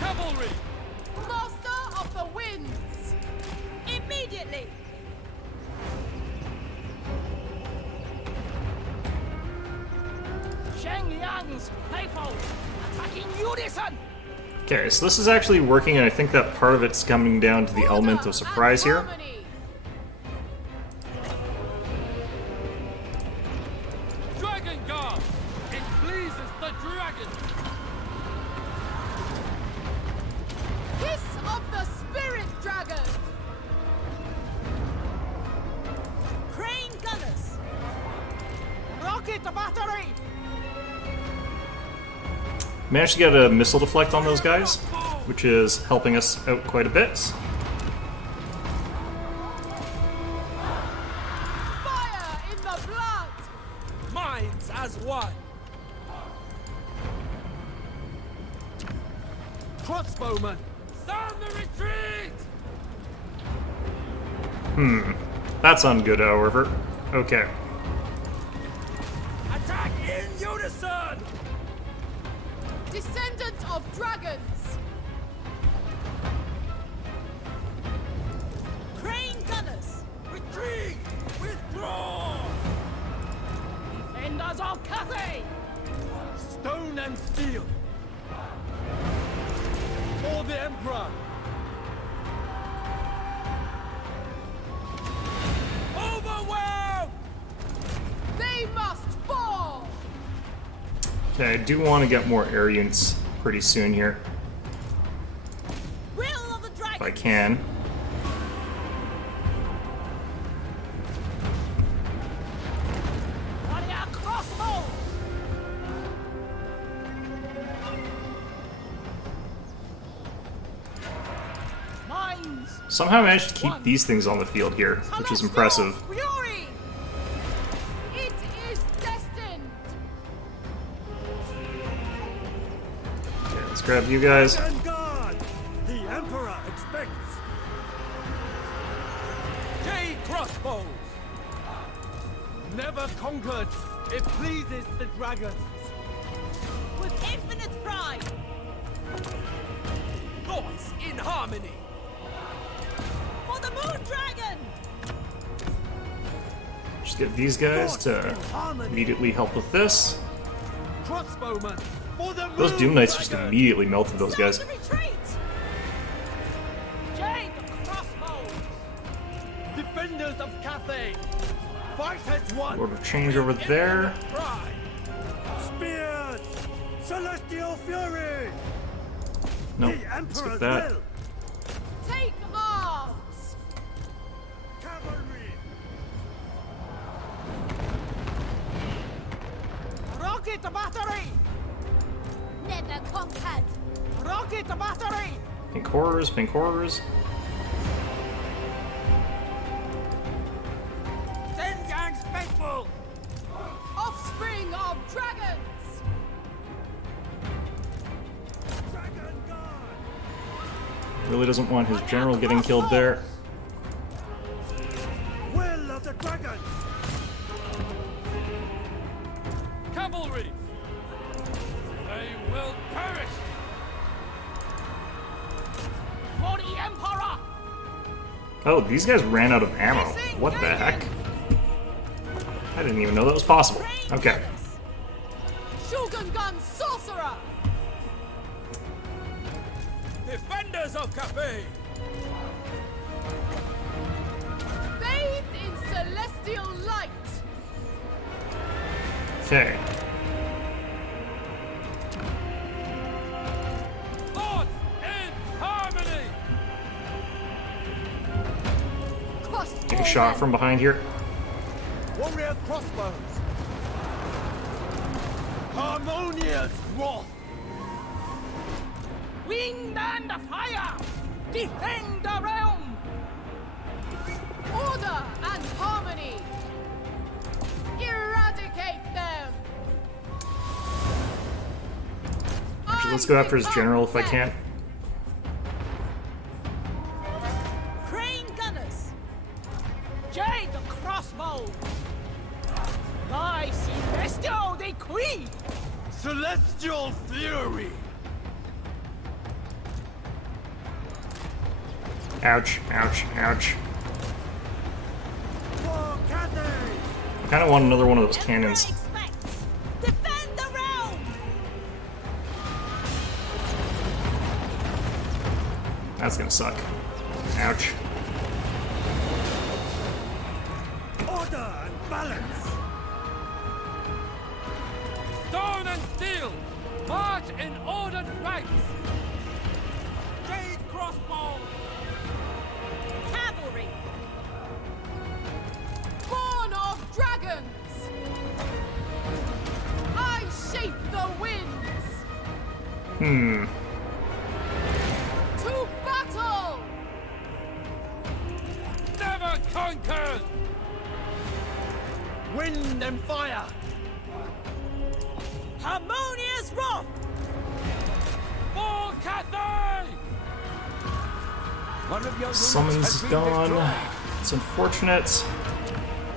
Cavalry. Master of the winds. Immediately. Feng Yang's faithful, attacking unison. Okay, so this is actually working, and I think that part of it's coming down to the element Order of surprise and here. harmony. Dragon Guard! It pleases the dragon! Kiss of the spirit dragon. Crane gunners. Rocket battery. Managed to get a missile deflect on those guys, which is helping us out quite a bit. Fire in the blood. Minds as one! Crossbowman! Sound the retreat! That's ungood, however. Okay. Attack in unison! Descendant of dragons. Crane gunners. Retreat! Withdraw! Defenders of Cathay. Stone and steel! For the Emperor! Overwhelm! They must fall. Okay, I do want to get more air units pretty soon here, Will of the if dragon. I can. Warrior crossbow. Mines. Somehow I managed to keep these things on the field here, which is impressive. Fury. It is destined. Okay, let's grab you guys. Stand guard! The Emperor expects! Jade crossbows! Never conquered, it pleases the dragons. With infinite pride. Thoughts in harmony! For the moon dragon. Just get these guys to immediately help with this. Crossbowman! For the Those moon Doom Knights just dragon! immediately melted those guys. Sound the retreat. Jade crossbow. Defenders of Cathay! Fight as one! Order of change over there. Pride! Spears! Celestial fury! Nope, The let's Emperor's get that. will! Take arms. Cavalry! Rocket battery. Never conquered. Rocket battery. Pink horrors, pink horrors. Ten Yang's faithful! Offspring of dragons. Dragon Guard! Really doesn't want his general getting killed there. Will of the Dragons! Cavalry! They will perish! For the Emperor. Oh, these guys ran out of ammo. What the heck? I didn't even know that was possible. Okay. Shogun gun sorcerer. Defenders of Cathay! Bathed in celestial light. Okay. Thoughts in harmony! Getting shot from behind here. Warrior crossbows! Harmonious wrath! Wind and fire. Defend the realm. Order and harmony. Eradicate them. Actually, let's go after his general if I can. Crane gunners. Jade crossbow. Thy celestial decree. Celestial fury! Ouch, ouch, ouch. For Cathay! I kind of want another one of those cannons. Emperor expects. Defend the realm. That's gonna suck. Ouch. Order and balance. Stone and steel, march in ordered ranks. Jade crossbow! Cavalry! Born of dragons! I shape the winds! To battle! Never conquered. Wind and fire! Harmonious wrath! For Cathay! One of your units Summons has been gone. destroyed. It's unfortunate.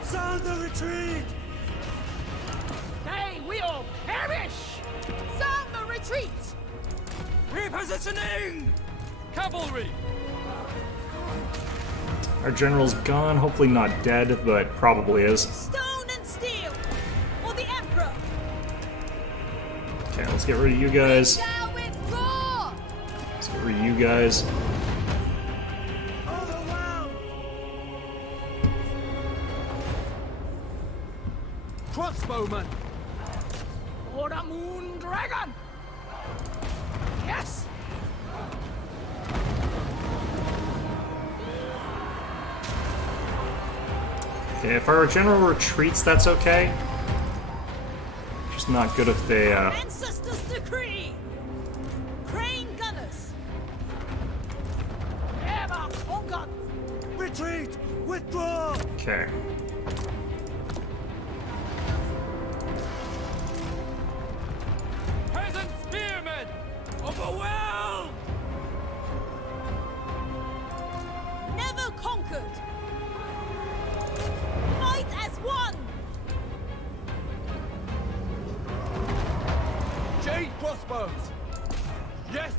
Sound the retreat. They will perish! Sound the retreat! Repositioning! Cavalry! Our general's gone. Hopefully not dead, but probably is. Stone and steel! For the Emperor! Okay, let's get rid of you guys. Shall withdraw! Let's get rid of you guys. Overwhelmed. Crossbowman! For the Moon Dragon! Yes! Okay, if our general retreats, that's okay. Just not good if they, Ancestors decree! Crane gunners! Ever on gun! Retreat. Withdraw. Okay. Peasant spearmen! Overwhelmed! Never conquered! Fight as one! Jade crossbows. Yes.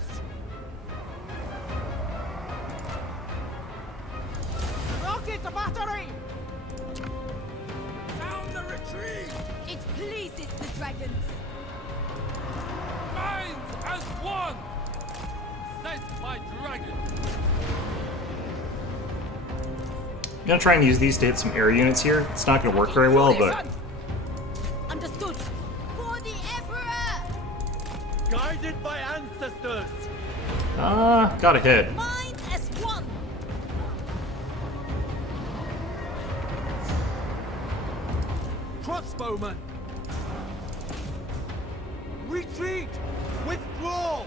Rocket battery! Sound the retreat! It pleases the dragons! Minds as one! Sent by dragon! I'm gonna try and use these to hit some air units here. It's not gonna work very well, but Understood! For the Emperor! Guided by ancestors. got a hit. Minds as one! Crossbowman. Retreat. Withdraw.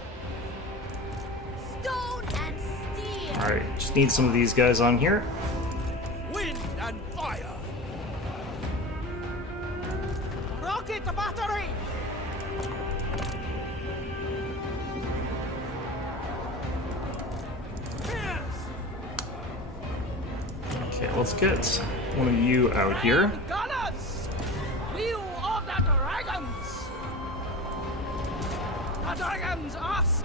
Stone and steel! All right, just need some of these guys on here. Wind and fire. Rocket battery! Okay, let's get one of you out here. Gunners! Wheel of the dragons! The dragons ask!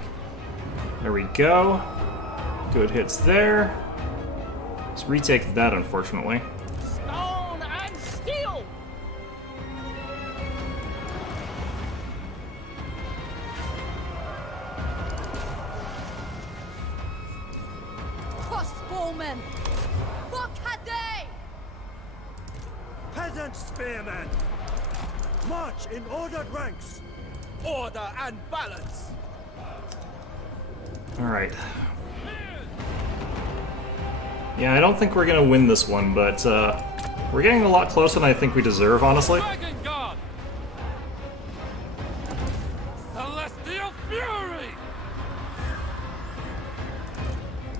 There we go. Good hits there. Just retake that, unfortunately. Stone and steel! Crossbowmen! For Cathay! Peasant spearmen. March in ordered ranks. Order and balance. All right. Yeah, I don't think we're gonna win this one, but we're getting a lot closer than I think we deserve, honestly. Dragon Guard! Celestial Fury!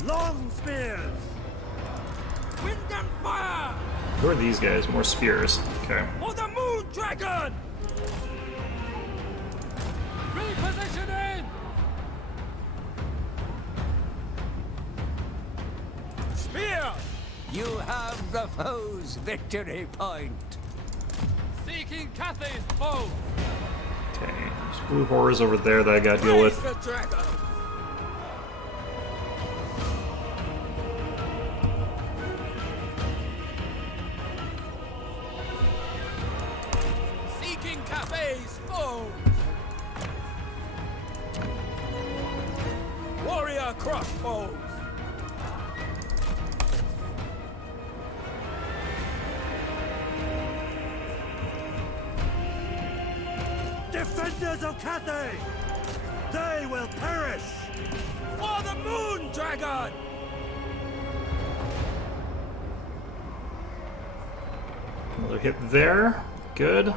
Long spears. Wind and fire! Who are these guys? More spears. Okay. For the Moon Dragon! Repositioning! Spear. You have the foe's victory point. Seeking Cathay's foe! Okay. There's blue horrors over there that I gotta deal with. The dragon. Seeking Cafe's foes! Warrior crossbows. Defenders of Cathay! They will perish! For the moon dragon! Another hit there. Good.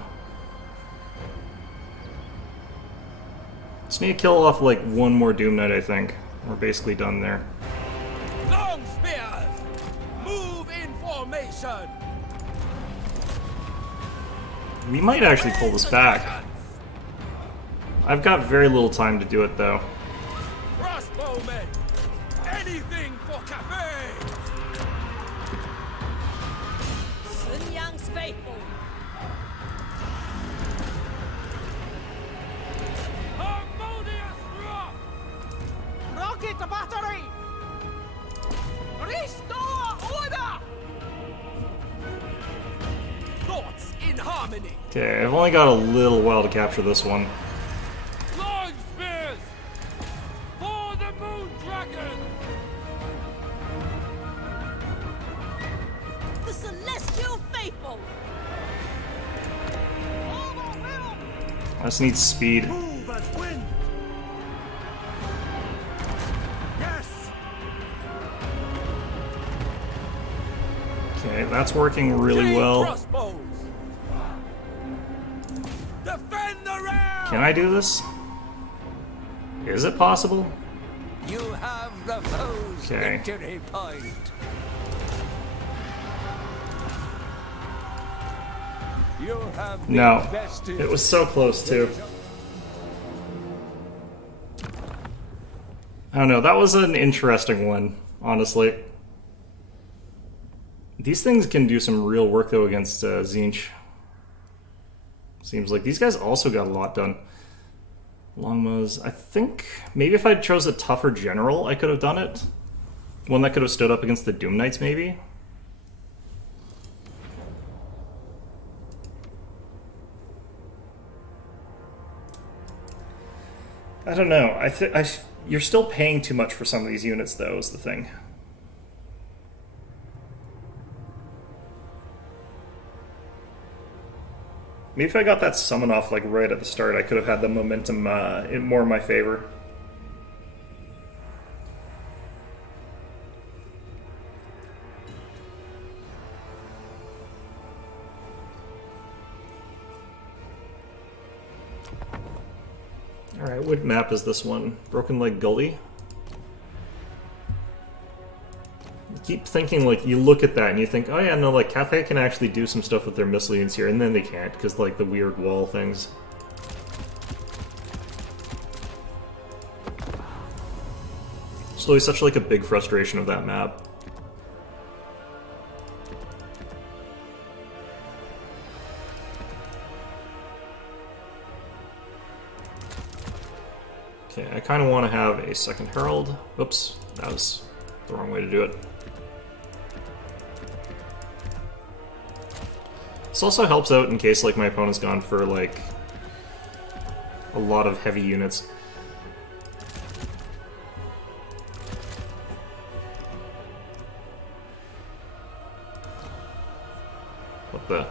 Just need to kill off like one more Doom Knight, I think. We're basically done there. Long spears! Move in formation! We might actually pull this back. I've got very little time to do it though. Crossbowmen! Anything for Cathay! Sun Yang's faithful. Harmonious rock! Rocket battery! Restore order! Thoughts in harmony! Okay, I've only got a little while to capture this one. Long spears! For the moon dragon! The celestial faithful. I just need speed. Move as wind! Yes! Okay, that's working really Take well. Crossbows! Defend the rail! Can I do this? Is it possible? You have the foe's Okay. victory point. You have been No. bested. It was so close too. I don't know, that was an interesting one, honestly. These things can do some real work though against Zinch. Seems like these guys also got a lot done. Longmas, I think maybe if I chose a tougher general, I could have done it. One that could have stood up against the Doom Knights, maybe. I don't know. You're still paying too much for some of these units, though, is the thing. Maybe if I got that summon off like right at the start, I could have had the momentum more in my favor. Alright, what map is this one? Broken Leg Gully? You keep thinking, like, you look at that and you think, oh yeah, no, like, Cathay can actually do some stuff with their missile units here, and then they can't, because, like, the weird wall things. It's always such, like, a big frustration of that map. Okay, I kind of want to have a second Herald. Oops, that was the wrong way to do it. This also helps out in case like my opponent's gone for like a lot of heavy units. What the?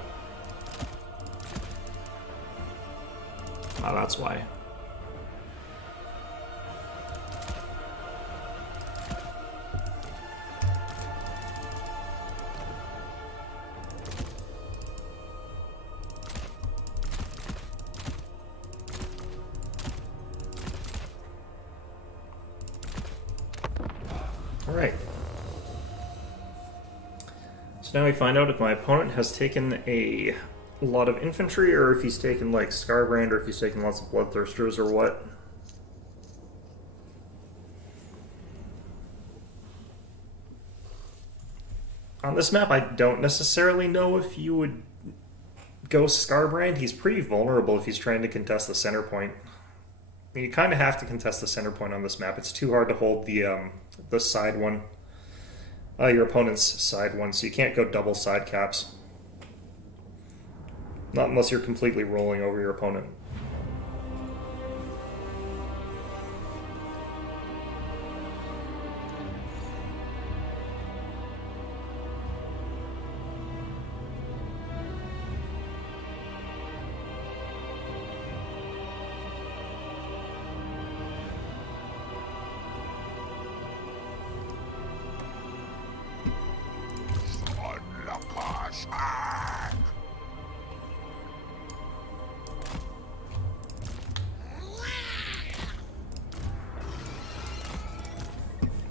Ah, that's why. Alright. So now we find out if my opponent has taken a lot of infantry, or if he's taken like Scarbrand, or if he's taken lots of Bloodthirsters, or what. On this map, I don't necessarily know if you would go Scarbrand. He's pretty vulnerable if he's trying to contest the center point. I mean, you kind of have to contest the center point on this map. It's too hard to hold the side one, your opponent's side one, so you can't go double side caps. Not unless you're completely rolling over your opponent.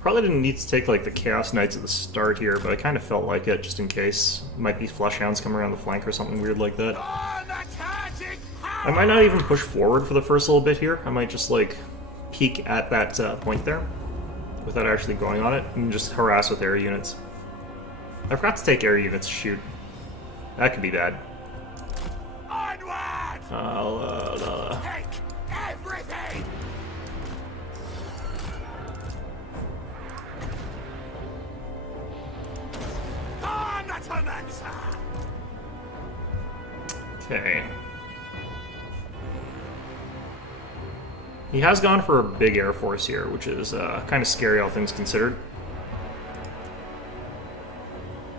probably didn't need to take like the Chaos Knights at the start here, but I kind of felt like it just in case. Might be Flesh Hounds coming around the flank or something weird like that. I might not even push forward for the first little bit here. I might just like peek at that point there without actually going on it and just harass with air units. I forgot to take air units. Shoot, that could be bad. Take everything! Okay. He has gone for a big air force here, which is kind of scary, all things considered.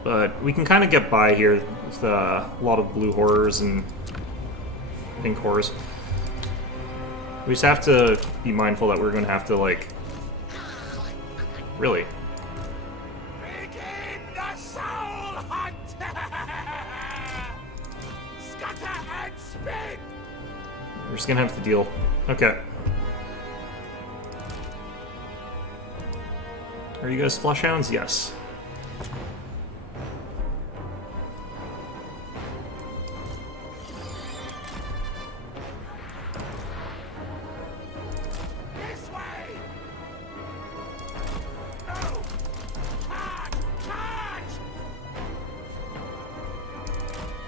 But we can kind of get by here with a lot of blue horrors and pink horrors. We just have to be mindful that we're going to have to, like... Really? Begin the soul hunt! Scatter and spin! We're just going to have to deal. Okay. Are you guys Flesh Hounds? Yes. This way! No! Charge! Charge!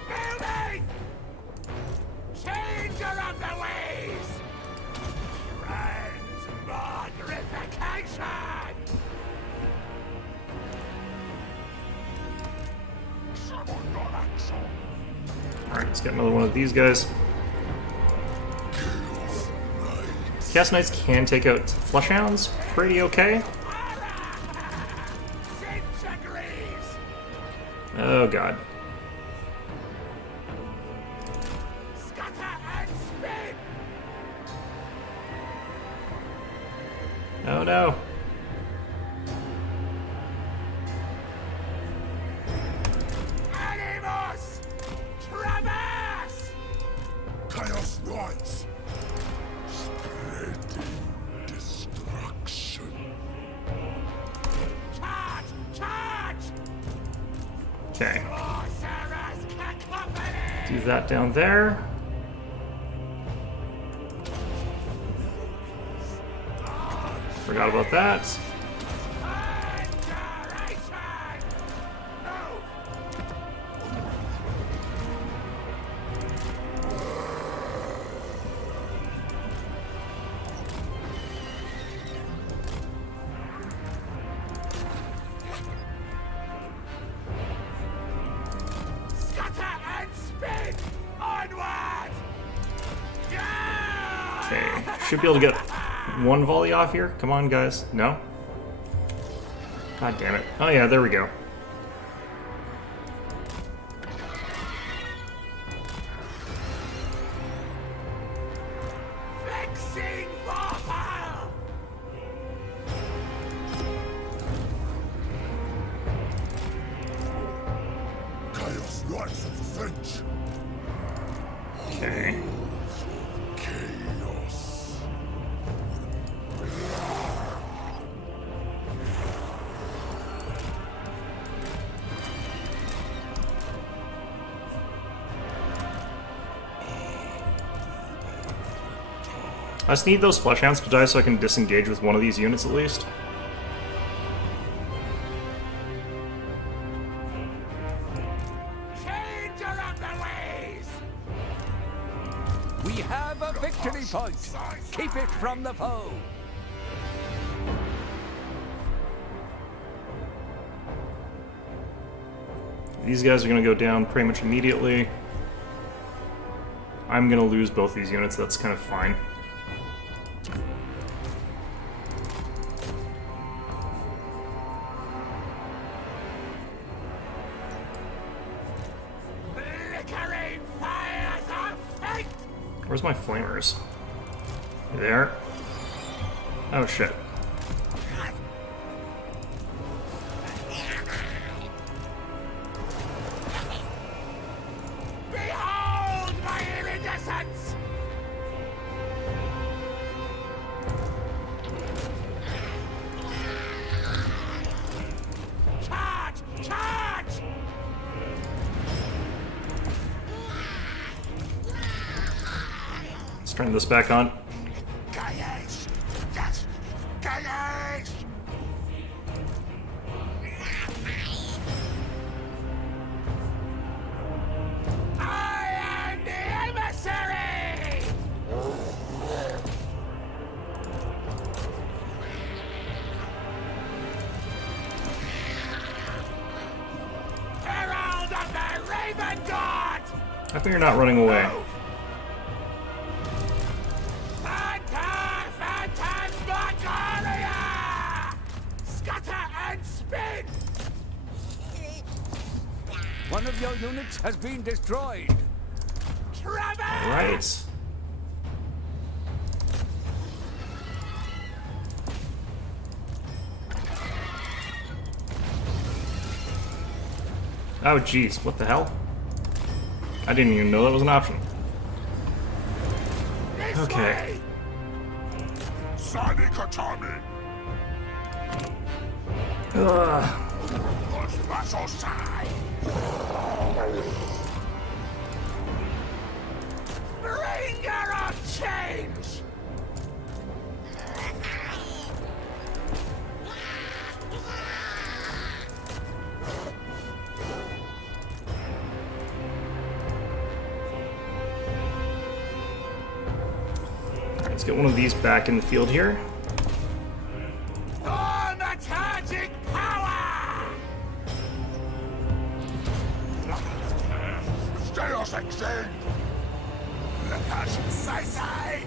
Building! Changer of the ways! Transmogrification! Alright, let's get another one of these guys. Chaos Knights can take out Flesh Hounds pretty okay. Oh god. Oh no. Animus! Traverse! Chaos Knights! Spreading destruction. Charge! Charge! Okay. Sorcerer's cacophony! Do that down there. Forgot about that. Scatter and spin! Onward! Okay, should be able to get one volley off here. Come on, guys. No? God damn it. Oh yeah, there we go. Fixing Warhammer! Chaos Knights of the French! Okay. Chaos! I just need those Flesh Hounds to die so I can disengage with one of these units at least. Changer of the ways! We have a victory point. Keep it from the foe. These guys are going to go down pretty much immediately. I'm going to lose both these units, that's kind of fine. Flickering fires of fate! Where's my flamers? You there? Oh shit. Behold my iridescence! Turn this back on. Chaos! Yes! Chaos! I am the emissary! Herald of the Raven God! How come you're not running away? Phantasmagoria! Scatter and spin! One of your units has been destroyed. Trevor! Right. Oh, jeez. What the hell? I didn't even know that was an option. Okay. Sonic Atomic! Los vasos high! Bringer of change! Let's get one of these back in the field here. Thaumaturgic power! Stereos extend! Lakash Sai!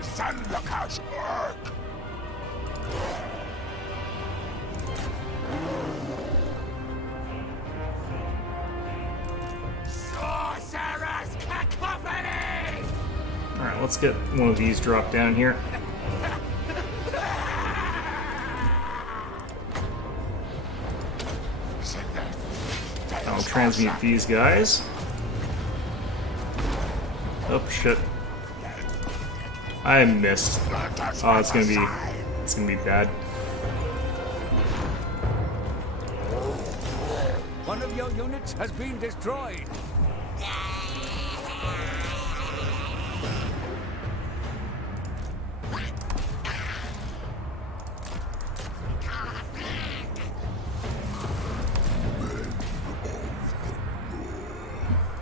San Lakash work! Sorcerer's cacophony! Alright, let's get one of these dropped down here. I'll transmute these guys. Oh shit. I missed. Oh, it's gonna be bad. One of your units has been destroyed.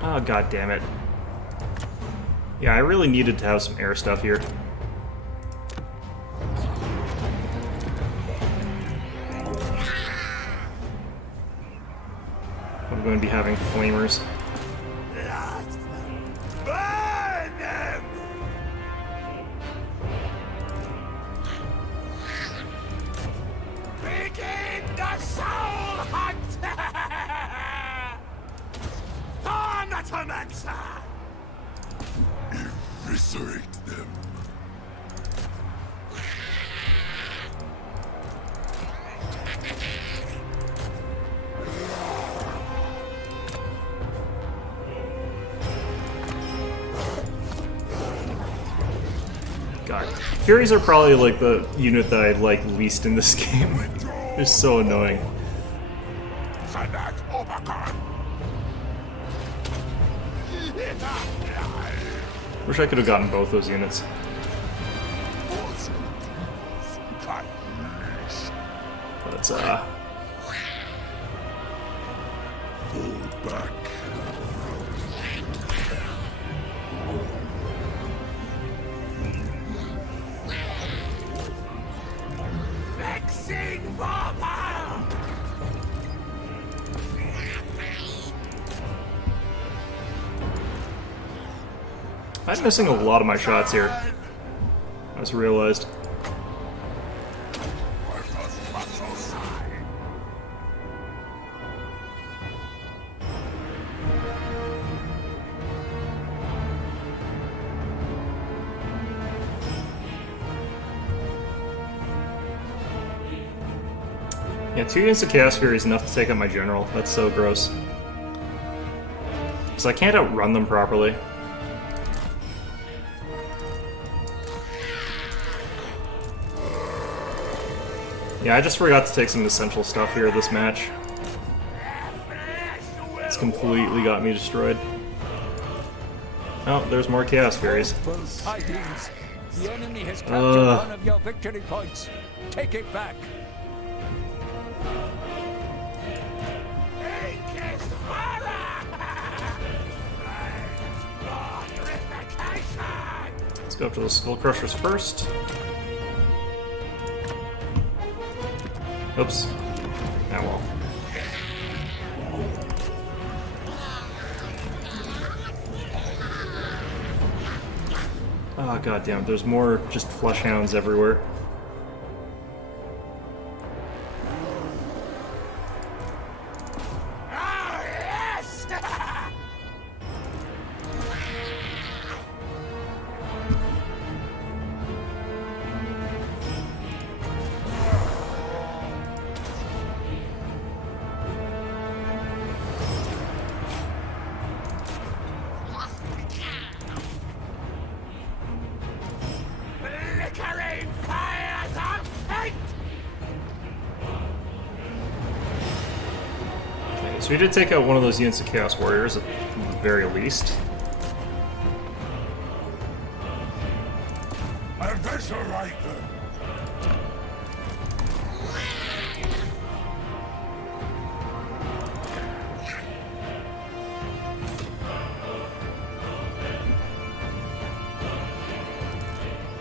Oh, god damn it. Yeah, I really needed to have some air stuff here. I'm going to be having flamers. Burn them! Begin the soul hunt! Thaumaturmancer! Eviscerate them. God. Furies are probably like the unit that I like least in this game. They're so annoying. Sanak Obakan! Wish I could have gotten both those units. But Pull back. Vexing Baba! I'm missing a lot of my shots here. I just realized. Yeah, 2 units of Chaos Fury is enough to take out my general. That's so gross. Because I can't outrun them properly. Yeah, I just forgot to take some essential stuff here this match. It's completely got me destroyed. Oh, there's more Chaos Furies. Tidings. The enemy has captured one of your victory points. Take it back. Let's go up to the Skull Crushers first. Oops. Ah, well. Oh, goddamn, there's more just flesh hounds everywhere. So we did take out one of those units of Chaos Warriors, at the very least. Eviscerate them!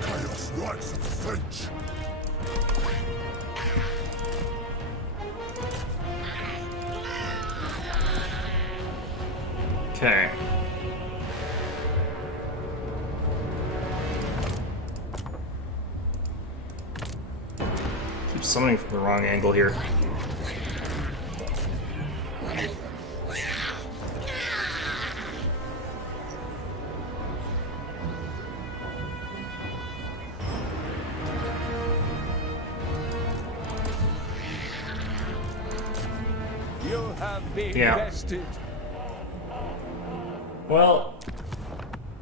Chaos Knights of Finch! Okay. Keep summoning from the wrong angle here. You have been Yeah. bested. Well,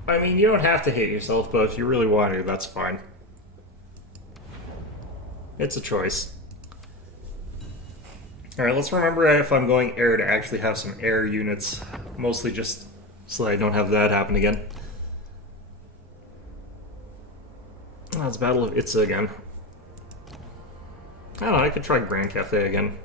I mean, you don't have to hate yourself, but if you really want to, that's fine. It's a choice. Alright, let's remember if I'm going air to actually have some air units. Mostly just so that I don't have that happen again. Oh, it's Battle of Itza again. I don't know, I could try Grand Cafe again.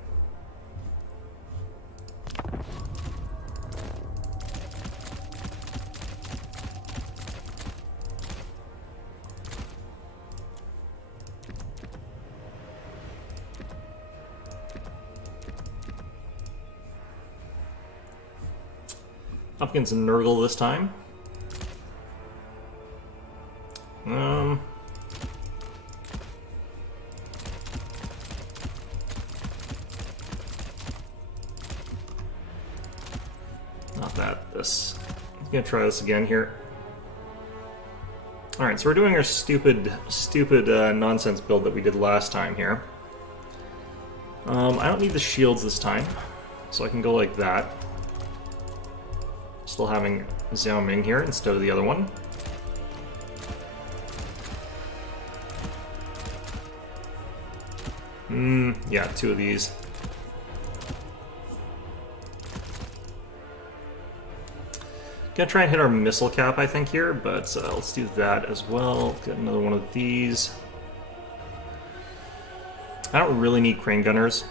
Up against Nurgle this time. Not that. This. I'm gonna try this again here. All right, so we're doing our stupid nonsense build that we did last time here. I don't need the shields this time, so I can go like that. Still having Xiao Ming here instead of the other one. Yeah, 2 of these. Gonna try and hit our missile cap, I think, here, but let's do that as well. Get another one of these. I don't really need crane gunners.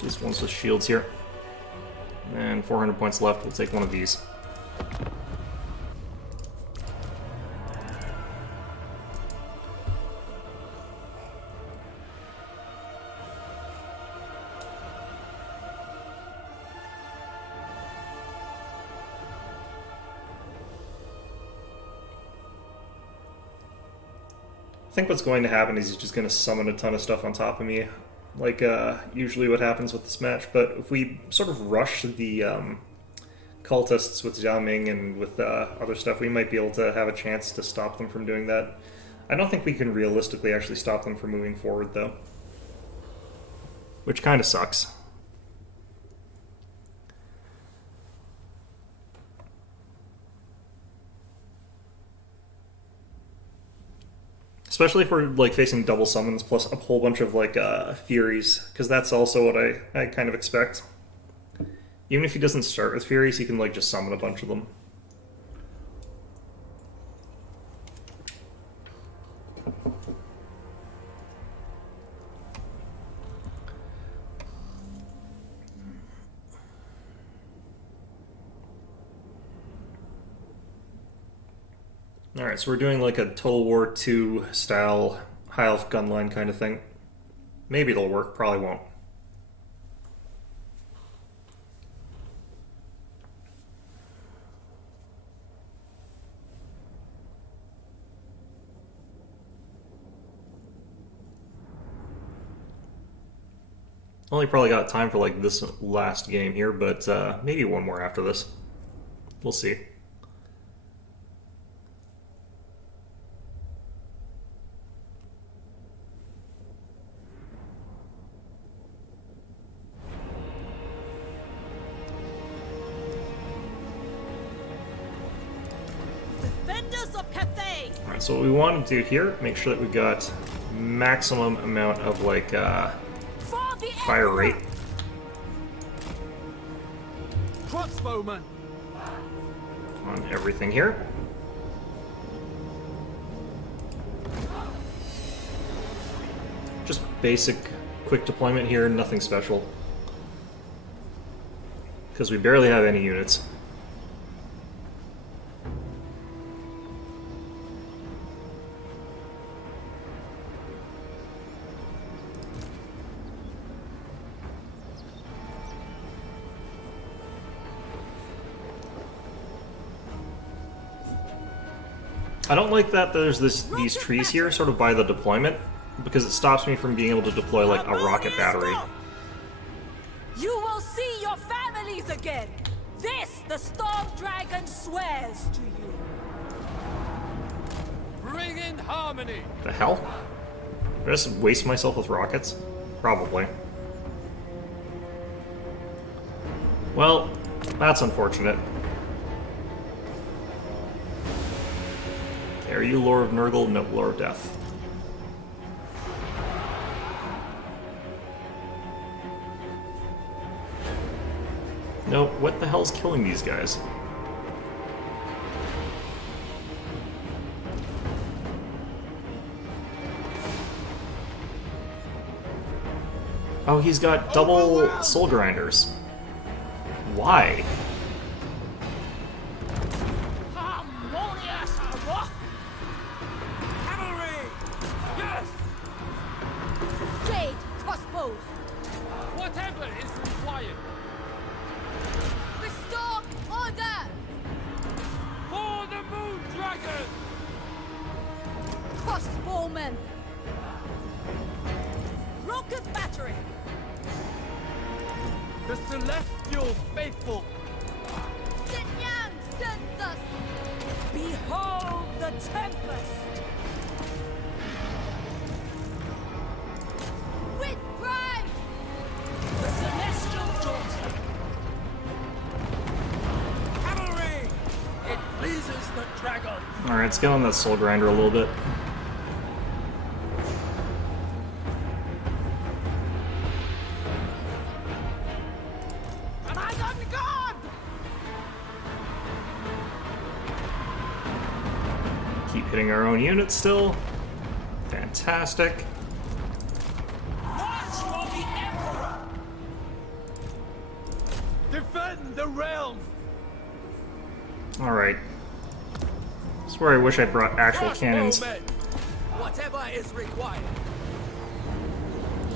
These ones with shields here. And 400 points left, we'll take one of these. I think what's going to happen is he's just going to summon a ton of stuff on top of me, like usually what happens with this match. But if we sort of rush the cultists with Xiao Ming and with other stuff, we might be able to have a chance to stop them from doing that. I don't think we can realistically actually stop them from moving forward, though. which kind of sucks. Especially if we're like facing double summons plus a whole bunch of like Furies, because that's also what I kind of expect. Even if he doesn't start with Furies, he can like just summon a bunch of them. Alright, so we're doing like a Total War II style high elf gunline kind of thing. Maybe it'll work, probably won't. Only probably got time for like this last game here, but maybe one more after this. We'll see. Defenders of Cathay! Alright, so what we want to do here, make sure that we've got maximum amount of like For the fire rate. Crossbowman! On everything here. Just basic quick deployment here, nothing special. Because we barely have any units. I don't like that there's these trees here sort of by the deployment, because it stops me from being able to deploy like a rocket battery. You will see your families again! This the Storm Dragon swears to you! Bring in harmony! The hell? Did I just waste myself with rockets? Probably. Well, that's unfortunate. Are you Lord of Nurgle? No, Lord of Death. No, what the hell's killing these guys? Oh, he's got double soul grinders. Why? Harmonious rock! Cavalry! Yes! Jade crossbows. Whatever is required! Restore order. For the Moon Dragon! Crossbowmen. Rocket Battery! The Celestial Faithful! Sinyang sends us. Behold the Tempest! With pride. The Celestial Daughter! Cavalry! It pleases the dragon! Alright, let's get on that soul grinder a little bit. Am I on guard? Keep hitting our own units still. Fantastic. March for the Emperor! Defend the realm! Alright. This is where I wish I brought actual cannons. Crossbowmen! Whatever is required.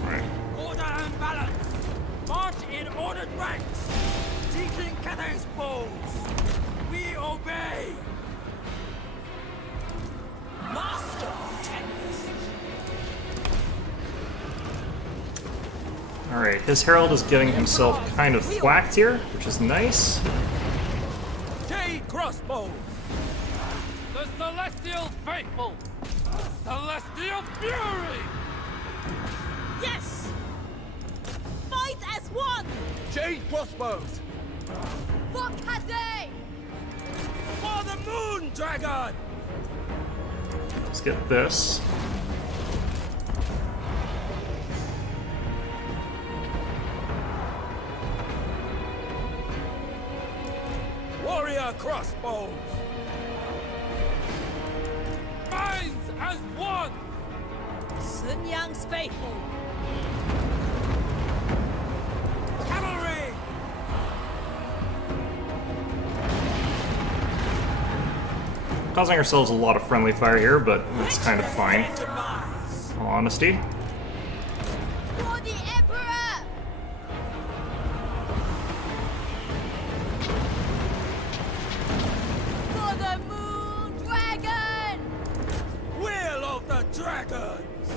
Alright. Order and balance! March in ordered ranks! Seeking Cathay's bows! We obey! Master of Tempest! Alright, his Herald is getting himself kind of thwacked here, which is nice. Jade crossbows! The Celestial Faithful! Celestial Fury! Yes! Jade crossbows! For Cathay! For the moon dragon! Let's get this. Warrior crossbows! Minds as one! Sun Yang's faithful. Cavalry! Causing ourselves a lot of friendly fire here, but it's kind of fine. Demise! All honesty. For the Emperor! For the Moon Dragon! Will of the dragons!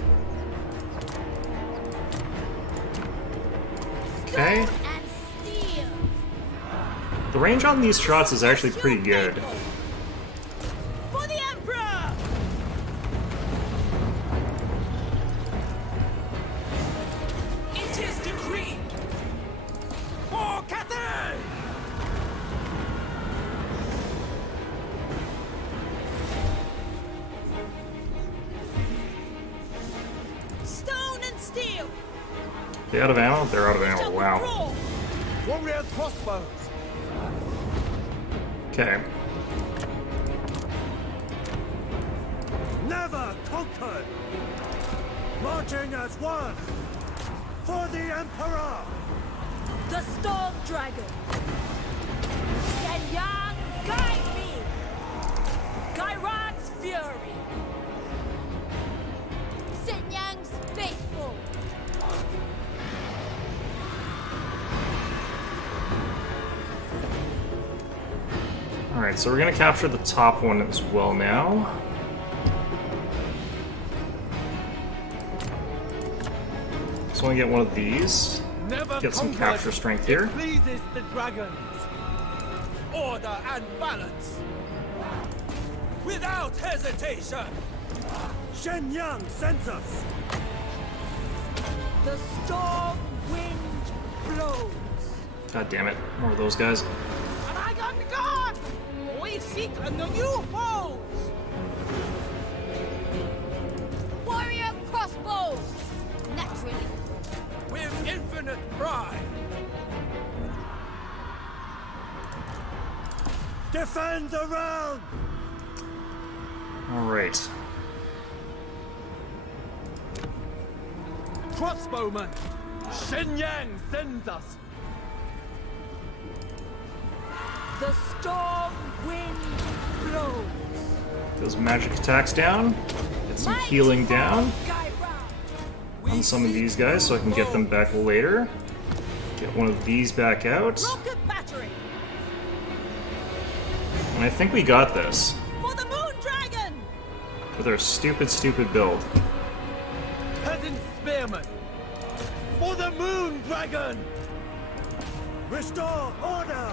Okay. And steel! The range on these shots is actually pretty good. For the Emperor! It is decreed! For Cathay! Stone and steel! They out of ammo? They're out of ammo. Double Wow. roll. Warrior crossbows! Okay. Never conquered! Marching as one! For the Emperor! The Storm Dragon! Shen Yang, guide me! Gairan's Fury! Sin Yang's faithful! Alright, so we're gonna capture the top one as well now. Just want to get one of these. Never Get some conquered. capture strength here. It pleases the dragons! Order and balance! Without hesitation! Shen Yang sends us! The storm wind blows! God damn it. More of those guys. Dragon God! We seek a new foes! Warrior crossbows! Naturally. With infinite pride! Defend the realm! Alright. Crossbowman! Shen Yang sends us! The storm wind blows! Those magic attacks down. Get some healing down Gairan! on some of these guys so I can get them back later. Get one of these back out. Rocket battery! And I think we got this. For the Moon Dragon! With our stupid, stupid build. Peasant spearman! For the moon dragon! Restore order!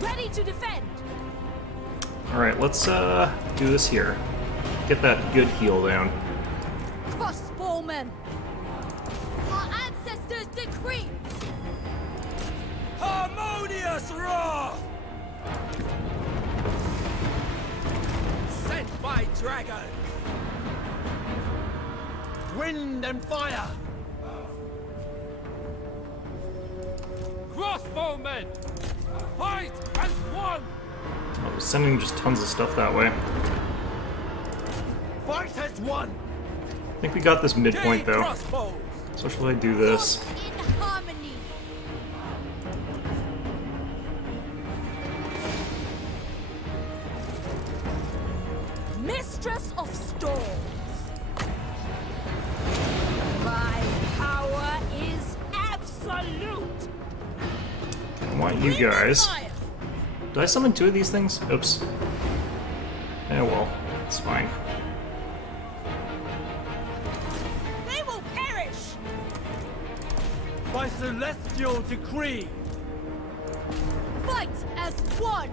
Ready to defend! Alright, let's do this here. Get that good heal down. Crossbowmen! Our ancestors' decree! Harmonious wrath! Sent by dragon! Wind and fire! Crossbowmen! Fight as one! I was sending just tons of stuff that way. Fight as one! I think we got this midpoint Jade though. crossbows! So should I do this? In harmony! Mistress of Storms! My power is absolute! I want you guys. Fire. Did I summon two of these things? Oops. Yeah, well, it's fine. They will perish! By celestial decree! Fight as one!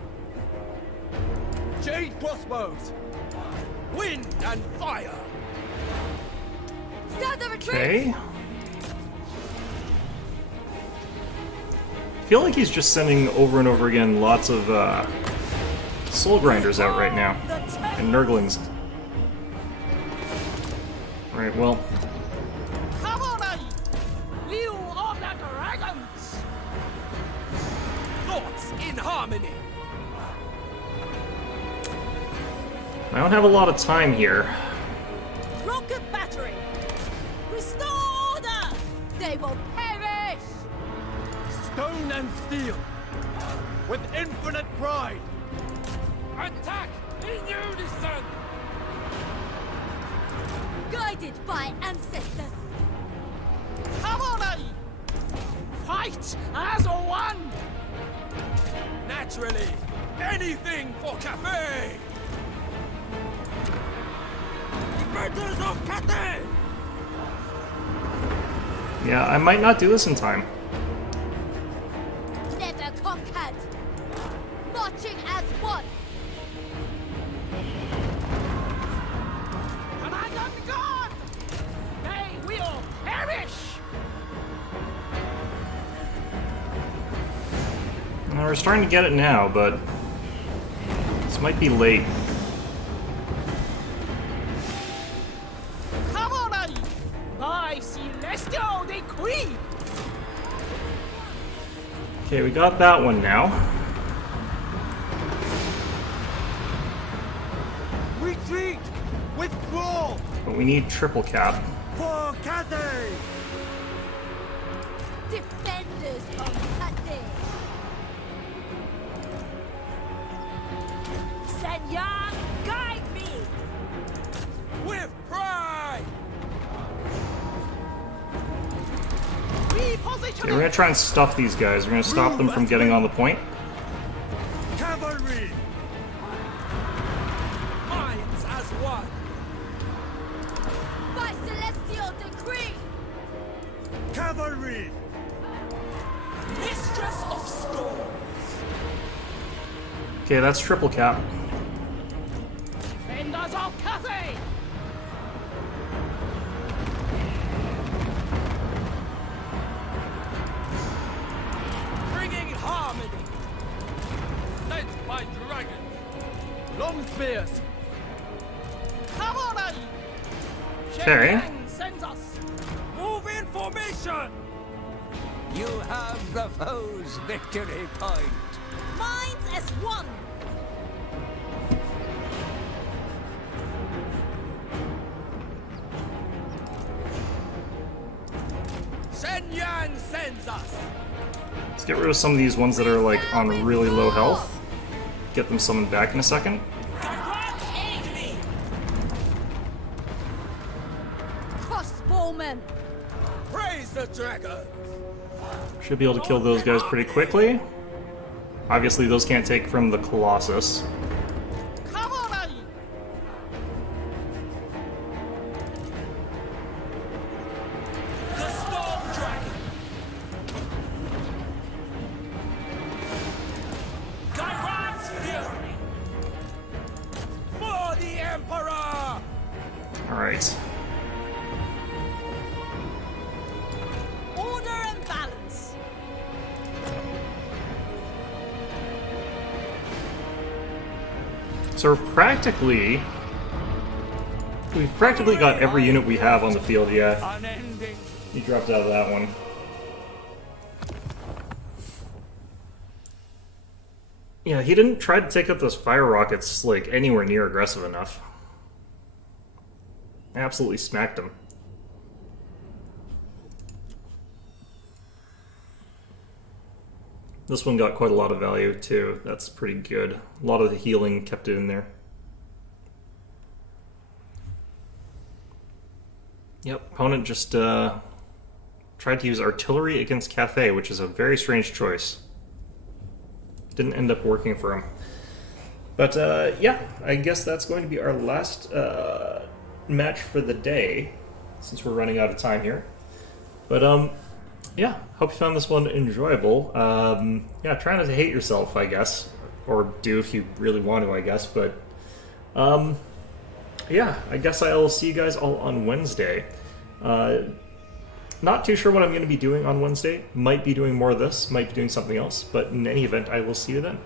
Jade crossbows! Wind and fire! Stand the retreat! Okay. I feel like he's just sending over and over again lots of soul grinders out right now. And Nurglings. Right, well. Cavalry! Will of the dragons! Thoughts in harmony. I don't have a lot of time here. Rocket battery! Restore order! They will perish! Stone and steel, with infinite pride. Attack in unison! Guided by ancestors! Cavalry! Fight as one! Naturally, anything for Cathay! Defenders of Cathay! Yeah, I might not do this in time. Never conquered! Marching as one! Command on guard! They will perish! We're starting to get it now, but this might be late. Cavalry! By celestial decree! Okay, we got that one now. Retreat! Withdraw! But we need triple cap. For Cathay! Defenders of Cathay! Senya, guide me! With pride! Reposition! Okay, we're gonna try and stuff these guys. We're gonna stop them from getting on the point. Cavalry! Minds as one! By celestial decree! Cavalry! Mistress of storms! Okay, that's triple cap. Defenders of Cathay! Bringing harmony! Sent by dragons! Long spears! Cavalry! Okay. Shenyan sends us! Move in formation! You have the foe's victory point. Minds as one! Shenyan sends us! Let's get rid of some of these ones that are like on really low health. Get them summoned back in a second. Crossbowmen! Praise the dragon! Should be able to kill those guys pretty quickly. Obviously, those can't take from the Colossus. Cavalry! The storm dragon! Gyron's fury! For the Emperor! Alright. Order and balance! So we've practically got every unit we have on the field yet. Unending! He dropped out of that one. Yeah, he didn't try to take out those fire rockets like anywhere near aggressive enough. Absolutely smacked him. This one got quite a lot of value too. That's pretty good. A lot of the healing kept it in there. Yep, opponent just tried to use artillery against Cathay, which is a very strange choice. Didn't end up working for him. But yeah, I guess that's going to be our last match for the day, since we're running out of time here. But yeah, hope you found this one enjoyable. Yeah, try not to hate yourself, I guess. Or do if you really want to, I guess. But yeah, I guess I'll see you guys all on Wednesday. Not too sure what I'm going to be doing on Wednesday. Might be doing more of this, might be doing something else, but in any event, I will see you then.